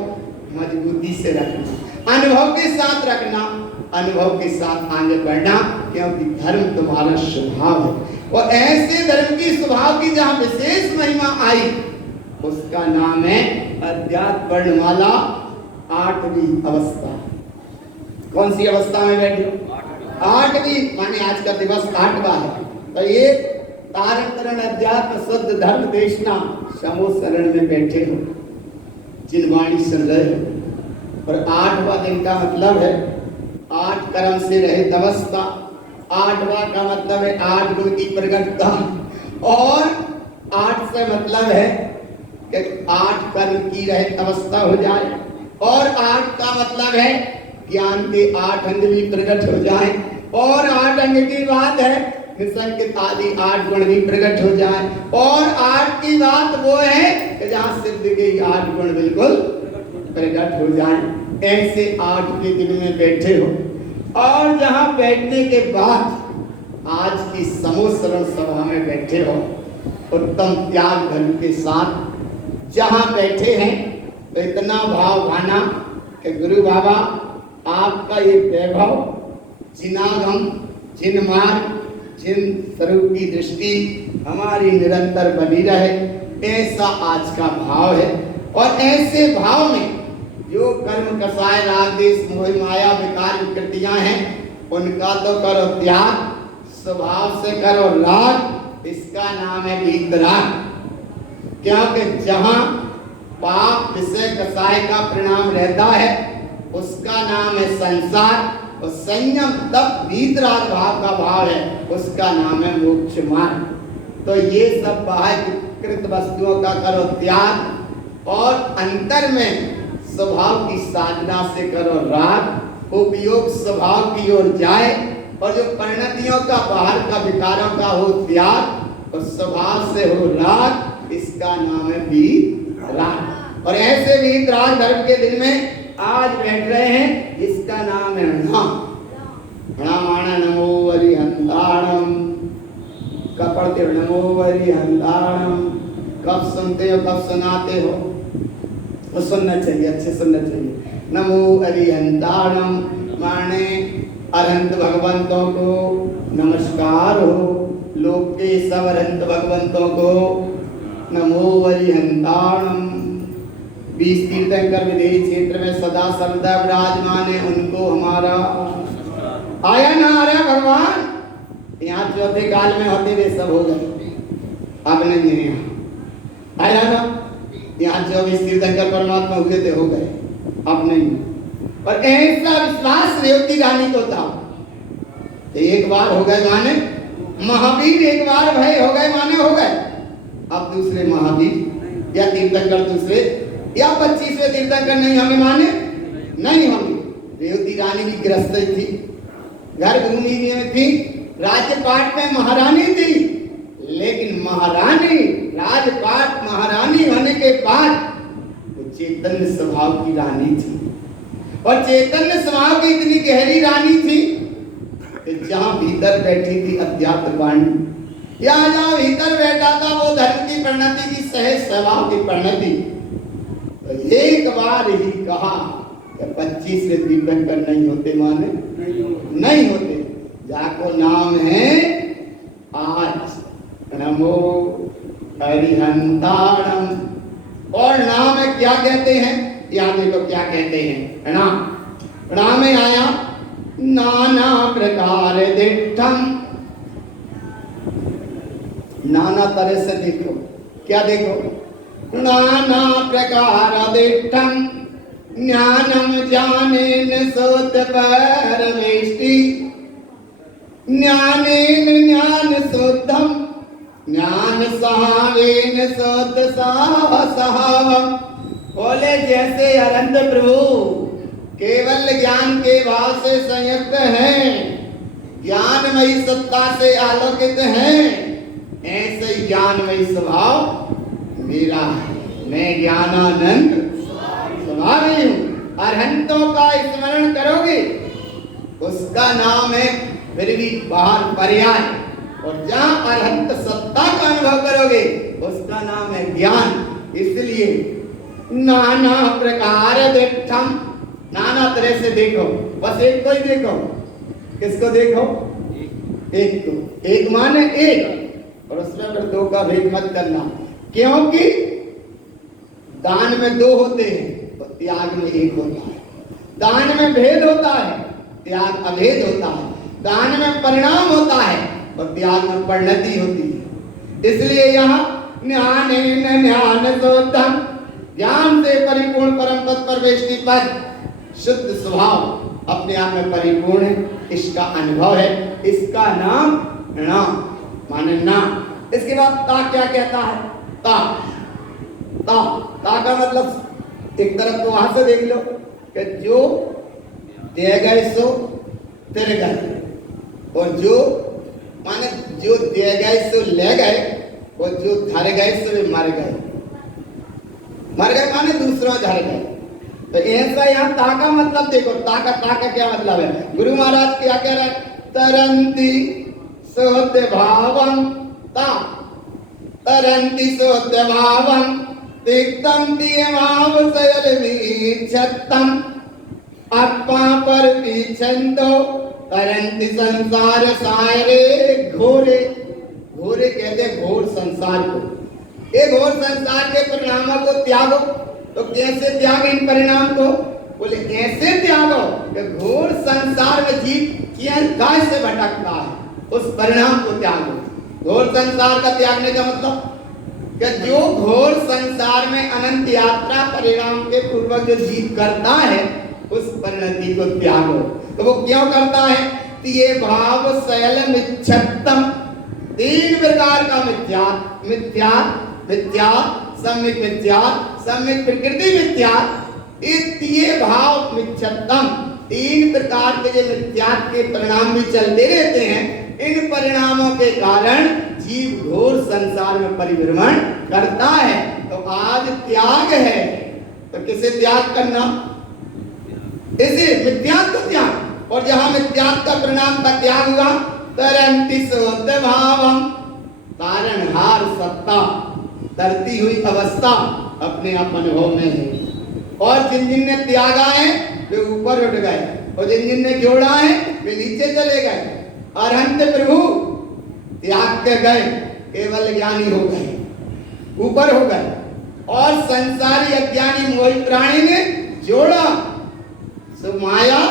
मजबूती से रखना, अनुभव के साथ रखना, अनुभव के साथ आगे बढ़ना, क्योंकि धर्म तुम्हारा स्वभाव है। और ऐसे धर्म की स्वभाव की जहां विशेष महिमा आई उसका नाम है अध्यात्म वर्णमाला 8वीं अवस्था। कौन सी अवस्था में बैठे हो? 8वीं माने आज का दिवस 8वां है। तो ये तारण तरण अध्यात्म शुद्ध धर्म देशना समो शरण में बैठे हो, चिन्वाणी सुन रहे हो। और 8वां दिन का मतलब है 8 कर्म से रहित अवस्था। 8वां का मतलब है 8 गुण की प्रगटता, और 8 से मतलब है कि 8 कर्म की रहित अवस्था हो जाए, और 8 का मतलब है ज्ञान के 8 अंग भी प्रकट हो जाए, और 8 अंग की बात है निसंकित आदि 8 गुण भी प्रकट हो जाए, और 8 की बात वो है कि जहां सिद्ध के 8 गुण बिल्कुल प्रकट हो जाए। ऐसे 8वें दिन में बैठे हो, और जहां बैठने के बाद आज की समूह शरण सभा में बैठे हो, उत्तम त्याग धर्म के साथ जहां बैठे हैं, तो इतना भाव भाना कि गुरु बाबा आपका ये वैभव, जिनागम, जिनमार्ग, जिन स्वरूप की दृष्टि हमारी निरंतर बनी रहे, ऐसा आज का भाव है। और ऐसे भाव में जो कर्म कसाय राग देश मोह माया विकार विकृतियां हैं, उनका तो करो त्याग, स्वभाव से करो राग। इसका नाम है वीतराग। क्योंकि जहां पाप विषय कसाय का परिणाम रहता है, उसका नाम है संसार। और संयम तब वीतराग भाव का भाव है, उसका नाम है मोक्ष मार्ग। तो ये सब बाह्य कृत वस्तुओं का करो त्याग और अंतर में स्वभाव की साधना से करो राग। उपयोग स्वभाव की ओर जाए और जो परिणतियों का बाहर का विकारों का हो त्याग और स्वभाव से हो राग, इसका नाम है वीतराग। और ऐसे वीतराग धर्म के दिन में आज बैठ रहे हैं, इसका नाम है नमो वरिहंताणम। कब पढ़ते हो नमो वरिहंताणम? कब सुनते हो, कब सुनाते हो? वो सुनना चाहिए, अच्छे सुनना चाहिए। नमो अरिहंताणम माने अरहंत भगवंतों को नमस्कार हो। लोक के सब अरहंत भगवंतों को नमो अरिहंताणम। 20 तीर्थंकर विदेह क्षेत्र में सदा सर्वदा विराजमान है, उनको हमारा आया ना आ रहा भगवान। यहाँ चौथे काल में होते वे सब हो गए, अब नहीं है। आया ना, यहाँ 24 तीर्थंकर परमात्मा हुए थे, हो गए, अब नहीं। और ऐसा विश्वास रेवती रानी को था। एक बार हो गए माने महावीर, एक बार भय हो गए माने हो गए। अब दूसरे महावीर या तीर्थंकर दूसरे या 25वें तीर्थंकर नहीं होंगे माने नहीं होंगे। रेवती रानी भी ग्रस्त थी, घर भूमि में थी, राज्यपाट में महारानी थी। लेकिन महारानी, राजपाट महारानी होने के बाद वो चैतन्य स्वभाव की रानी थी। और चैतन्य स्वभाव की इतनी गहरी रानी थी कि जहां भीतर बैठी थी अध्यात्म वाणी, या जहां भीतर बैठा था वो धर्म की परिणति की सहज स्वभाव की परिणति। तो एक बार ही कहा कि 25वें तीर्थंकर नहीं होते माने नहीं होते। जाको नाम है आज नमो अरिहंताणम। और नाम है क्या कहते हैं, यहाँ देखो क्या कहते हैं। नाम में आया नाना प्रकार दिट्ठम। नाना तरह से देखो, क्या देखो, नाना प्रकार दिट्ठम ज्ञानम जानेन सोत परमेष्टि। ज्ञानेन ज्ञान शुद्धम ज्ञान सहावेन सोत सहावम। बोले जैसे अनंत प्रभु केवल ज्ञान के भाव से संयुक्त हैं, ज्ञानमयी सत्ता से आलोकित हैं, ऐसे ही ज्ञानमयी स्वभाव मेरा है। मैं ज्ञानानंद स्वभावी हूँ। अरहंतों का स्मरण करोगे उसका नाम है फिर भी बाहर पर्याय, और जहाँ अरहंत सत्ता का अनुभव करोगे उसका नाम है ज्ञान। इसलिए नाना प्रकार दिट्ठम, नाना तरह से देखो, बस एक को ही देखो। किसको देखो? एक को। एक माने एक, और उसमें फिर दो का भेद मत करना, क्योंकि दान में दो होते हैं तो त्याग में एक होता है। दान में भेद होता है, त्याग अभेद होता है। दान में परिणाम होता है और त्याग में परिणति होती है। इसलिए यहाँ ज्ञानेन ज्ञान शोधम, ज्ञान से परिपूर्ण परम पद परमेष्टि पद, शुद्ध स्वभाव अपने आप में परिपूर्ण है, इसका अनुभव है। इसका नाम नाम माने नाम। इसके बाद ता क्या कहता है? ता ता ता का मतलब एक तरफ तो वहां से देख लो कि जो दे गए सो तिर गए, और जो माने जो दे गए सो ले गए, और जो धर गए सो वे मर गए। मर गए माने दूसरों धर गए। तो ऐसा यहाँ ता का मतलब देखो, ता का क्या मतलब है? गुरु महाराज क्या कह रहे हैं? तरंती सोत्य भावम ता, तरंती सोत्य भावम तिक्तम दियमाव सयल वीक्षतम अपा पर विछंदो तरंति संसार सायरे घोरे, घोरे कहते हैं घोर संसार को। ये घोर संसार के परिणामों को त्यागो। तो कैसे त्याग इन परिणाम को? बोले ऐसे त्यागो कि घोर संसार में जीव कैसे भटकता है, उस परिणाम को त्यागो। घोर संसार का त्यागने का मतलब कि जो घोर संसार में अनंत यात्रा परिणाम के पूर्वक जो जीव करता है, उस परिणति को त्यागो। तो वो क्यों करता है? ये भाव शैल मिच्छत्तम, 3 प्रकार का मिथ्या, मिथ्या मिथ्या सम्यक मिथ्या सम्यक प्रकृति मिथ्या, ये भाव मिच्छत्तम, 3 प्रकार के जो मिथ्या के परिणाम भी चलते रहते हैं। इन परिणामों के कारण जीव घोर संसार में परिभ्रमण करता है। तो आज त्याग है, तो किसे त्याग करना? इसे मिथ्या का त्याग। और जहां मिथ्या का परिणाम का त्याग हुआ, तरंति शुद्ध भावम, तारणहार सत्ता, तरती हुई अवस्था अपने आप अनुभव में है। और जिन जिन ने त्यागा है वे ऊपर उठ गए, और जिन जिन ने जोड़ा है वे नीचे चले गए। अरहंत प्रभु त्याग के गए, केवल ज्ञानी हो गए, ऊपर हो गए। और संसारी अज्ञानी मोहित प्राणी ने जोड़ा, सो माया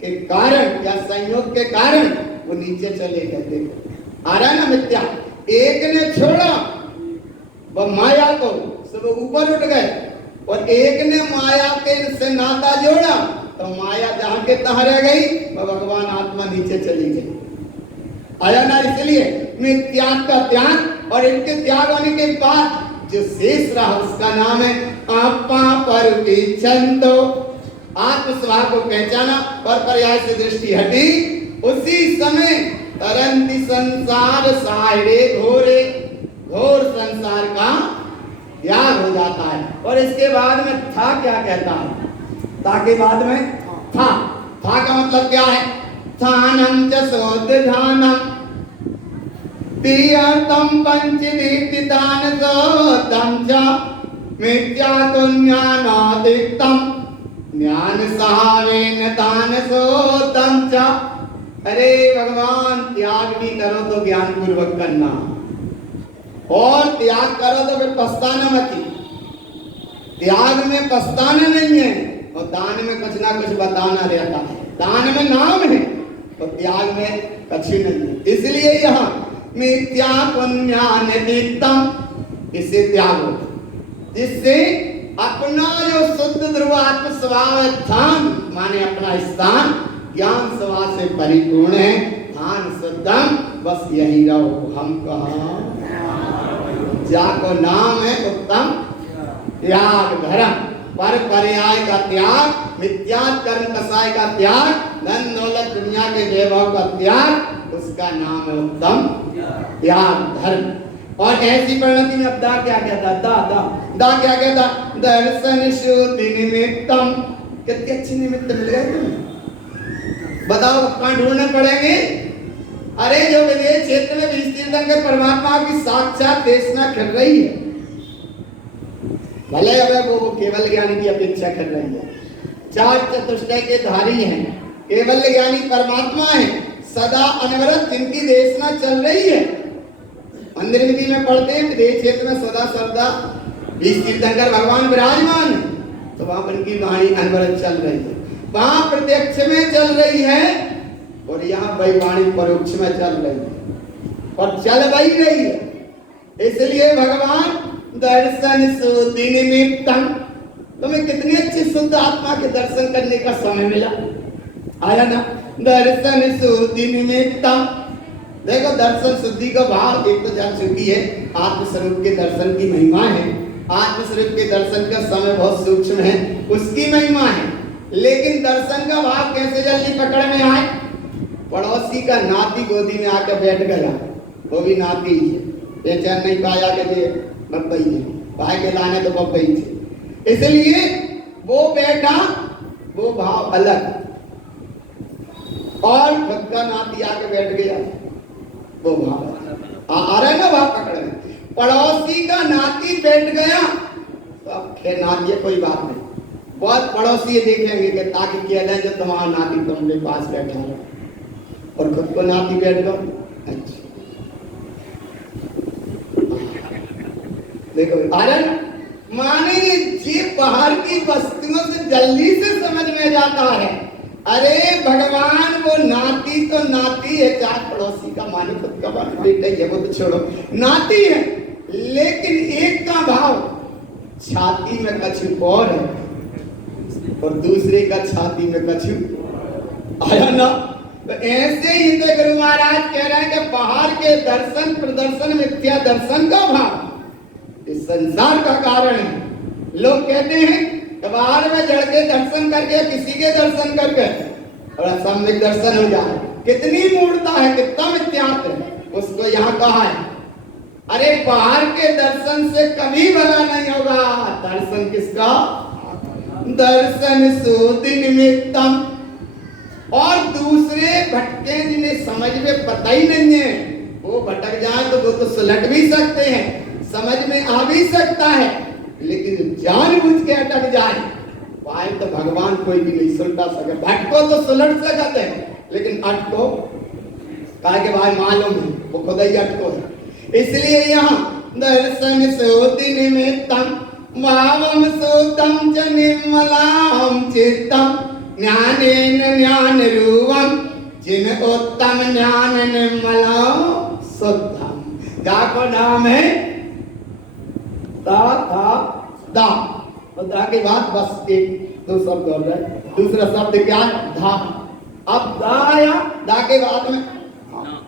के कारण या संयोग के कारण वो नीचे चले गए। देखो आ रहा है ना मिथ्या। एक ने छोड़ा वो माया को, सो वो ऊपर उठ गए। और एक ने माया के से नाता जोड़ा, तो माया जहां के तहां रह गई, वो भगवान आत्मा नीचे चली गई। आया ना? इसलिए मिथ्या का त्याग, और इनके त्याग होने के बाद जो शेष रहा उसका नाम है आपा पर छंदो। आत्म स्वभाव को पहचाना और पर्याय से दृष्टि हटी, उसी समय तरंति संसार सायरे घोरे, घोर संसार का त्याग हो जाता है। और इसके बाद में था क्या कहता है? था के बाद में था। था का मतलब क्या है? थानम च सोदधानम तीर्थम पंचदीप्तिदान सोदम च मिथ्या तुन्यानादिक्तम ज्ञान सहावेन दान सोदम च। अरे भगवान, त्याग भी करो तो ज्ञान पूर्वक करना, और त्याग करो तो फिर पछताना मत। त्याग में पछताना नहीं है, और दान में कुछ ना कुछ बताना रहता है। दान में नाम है और त्याग में कुछ नहीं है। इसलिए यहाँ मिथ्या पुण्यानिदितम, इसे त्यागो, जिससे अपना जो शुद्ध ध्रुव आत्म स्वभाव है, धाम माने अपना स्थान ज्ञान स्वभाव से परिपूर्ण है। धान शुद्धम, बस यही रहो। हम कहा जाको नाम है उत्तम त्याग धर्म, पर पर्याय का त्याग, मिथ्या कर्म कसाय का त्याग, धन दौलत दुनिया के वैभव का त्याग, उसका नाम है उत्तम त्याग धर्म। और ऐसी परिणति में अब दा क्या कहता? दा क्या कहता? दर्शन शुद्धि निमित्तम। कितने अच्छे निमित्त मिल गए तुम्हें, बताओ कहां ढूंढने पड़ेंगे? अरे जो विदेश क्षेत्र में विस्तीर्ण परमात्मा की साक्षात देशना कर रही है, भले अगर वो केवल ज्ञानी की अपेक्षा कर रही है, 4 चतुष्टय के धारी हैं, केवल ज्ञानी परमात्मा है, सदा अनवरत जिनकी देशना चल रही है। मंदिर विधि में पढ़ते हैं विदेश क्षेत्र में सदा सर्वदा तीर्थंकर भगवान विराजमान है, तो वहां पर उनकी वाणी अनवरत चल रही है, वहां प्रत्यक्ष में चल रही है, और यहाँ वही वाणी परोक्ष में चल रही है, और चल वही रही है। इसलिए भगवान दर्शन शुद्धि निमित्तम, तुम्हें कितनी अच्छी शुद्ध आत्मा के दर्शन करने का समय मिला। आया ना? दर्शन शुद्धि निमित्तम। देखो दर्शन शुद्धि का भाव एक तो जान चुकी है, आत्मस्वरूप के दर्शन की महिमा है। आत्मस्वरूप के दर्शन का समय बहुत सूक्ष्म है, उसकी महिमा है। लेकिन दर्शन का भाव कैसे जल्दी पकड़ में आए? पड़ोसी का नाती गोदी में आकर बैठ गया, वो भी नाती ही है, बेचैन नहीं पाया के बब्बई है, पाए के लाने तो बब्बई थे। इसलिए वो बैठा, वो भाव अलग, और खुद का नाती आके बैठ गया, वो भाव आ रहा है ना, भाव पकड़ में। पड़ोसी का नाती बैठ गया तो अब खैर नाती कोई बात नहीं, बहुत पड़ोसी ये देखेंगे कि ताकि किया जाए जो तुम्हारा नाती तुम्हारे पास बैठा है और खुद को नाती बैठ गो। अच्छा देखो आनंद माने ये बाहर की वस्तुओं से जल्दी से समझ में जाता है। अरे भगवान वो नाती तो नाती है, चार पड़ोसी का माने खुद का माने बेटा ये वो तो छोड़ो, नाती है, लेकिन एक का भाव छाती में कछु और है और दूसरे का छाती में कछु आया ना। तो ऐसे ही तो गुरु महाराज कह रहे हैं कि बाहर के दर्शन प्रदर्शन मिथ्या दर्शन का भाव इस संसार का कारण है। लोग कहते हैं कि बाहर में जड़ के दर्शन करके किसी के दर्शन करके और सामने दर्शन हो जाए, कितनी मूर्खता है, कितना मिथ्यात्व है। उसको यहाँ कहा है अरे बाहर के दर्शन से कभी भला नहीं होगा। दर्शन किसका? दर्शन सूदि निमित्तम। और दूसरे भटके जिन्हें समझ में पता ही नहीं है वो भटक जाए तो वो तो सुलट भी सकते हैं, समझ में आ भी सकता है, लेकिन जानबूझ के अटक जाए पाए तो भगवान कोई भी नहीं सुलटा सके। भटको तो सुलट सकते हैं लेकिन अटको कहा के भाई मालूम है वो खुद ही अटको है। इसलिए यहाँ दर्शन सोति निमित्तम भावम सोतम च निर्मलाम चित्तम ज्ञानेन ज्ञान रूपम जिन उत्तम ज्ञान निर्मलाम शुद्धम। जाको नाम है ता था दा, और दा के बाद बस एक दो शब्द और है, दूसरा शब्द क्या है? धा। अब दा या दा के बाद में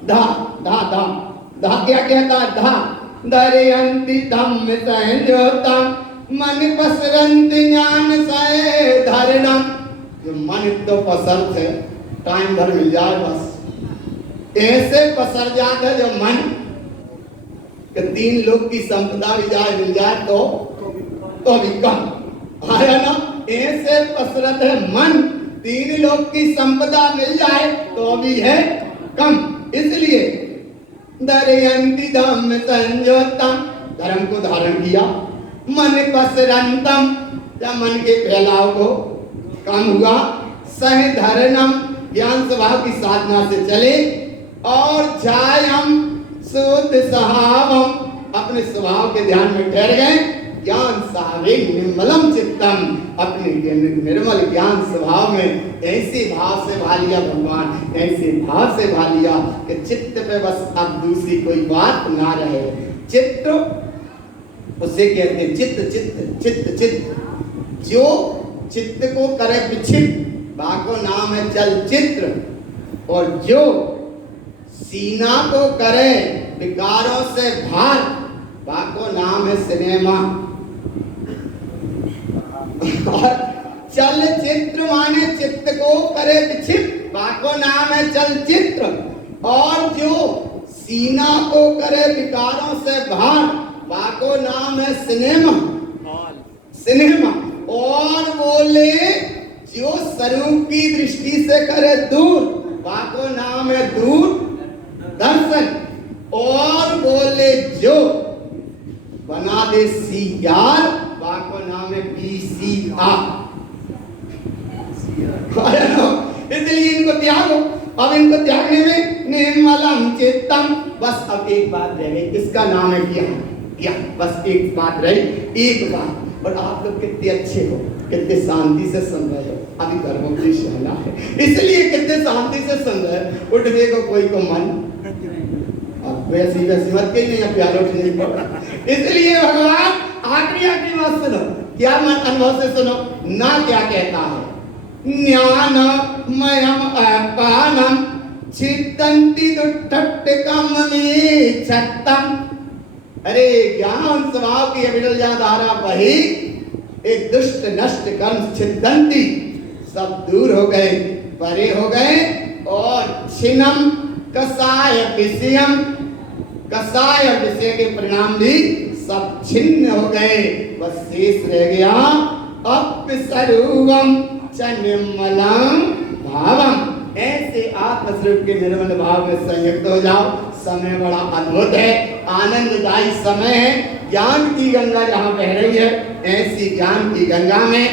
धा धा धा धा क्या कहता है? धा दरयंती धम्म संयोतम मन पसरंती ज्ञान सय धरणम। जो मन तो पसरत है टाइम भर मिल जाए बस, ऐसे पसर जाता है जो मन कि 3 लोग की संपदा भी जाए मिल जाए तो भी कम आया ना। ऐसे पसरत है मन, 3 लोग की संपदा मिल जाए तो भी है कम। इसलिए दरयंती धम्म संयोतम, धर्म को धारण किया, मन पसरंतम, जब मन के फैलाव को कम हुआ, सह धरणम, ज्ञान स्वभाव की साधना से चले, और जायम शुद्ध स्वभावम, अपने स्वभाव के ध्यान में ठहर गए, ज्ञान सारे निर्मलम चित्तम, अपने निर्मल ज्ञान स्वभाव में ऐसे भाव से भा लिया भगवान, ऐसे भाव से भा लिया कि चित्त पे बस अब दूसरी कोई बात ना रहे। चित्त उसे कहते हैं चित्त चित्त चित्त चित्त, जो चित्त को करे विक्षिप्त बाको नाम है चलचित्र, और जो सीना को करे विकारों से भार बाको नाम है सिनेमा। और चलचित्र माने चित्त को करे विक्षिप्त बाको नाम है चलचित्र, और जो सीना को करे विकारों से भार बाको नाम है सिनेमा सिनेमा। और बोले जो स्वरूप की दृष्टि से करे दूर बाको नाम है दूर दर्शन, और बोले जो बना दे सीआर बाको नाम है बीसीआर। इसलिए इनको त्यागो। अब इनको त्यागने में निर्मलम चित्तम, बस अब एक बात रह गई, इसका नाम है ज्ञान। ज्ञान बस एक बात रही, एक बात। और आप लोग कितने अच्छे हो, कितने शांति से सुन रहे हो। अभी गर्भोपदेश रहना है इसलिए कितने शांति से सुन रहे हो। उठने को कोई को मन वैसी वैसी मत कही नहीं, प्यार उठने को। इसलिए भगवान आखिरी बात सुनो, क्या मन अनुभव से सुनो ना, क्या कहता है? ज्ञानमयम अपानम छिदन्ति दुट्टकम में छत्तम। अरे ज्ञान स्वभाव की अविरल धारा बही, एक दुष्ट नष्ट कर्म छिदन्ति, सब दूर हो गए, परे हो गए, और छिन्नम कसाय विषयम, कसाय विषय के परिणाम भी सब छिन्न हो गए, बस शेष रह गया अपसरूपम च निर्मलम भावम। ऐसे आत्मस्वरूप के निर्मल भाव में संयुक्त हो जाओ। समय बड़ा अद्भुत है, आनंददायी समय है। ज्ञान की गंगा जहाँ बह रही है, ऐसी ज्ञान की गंगा में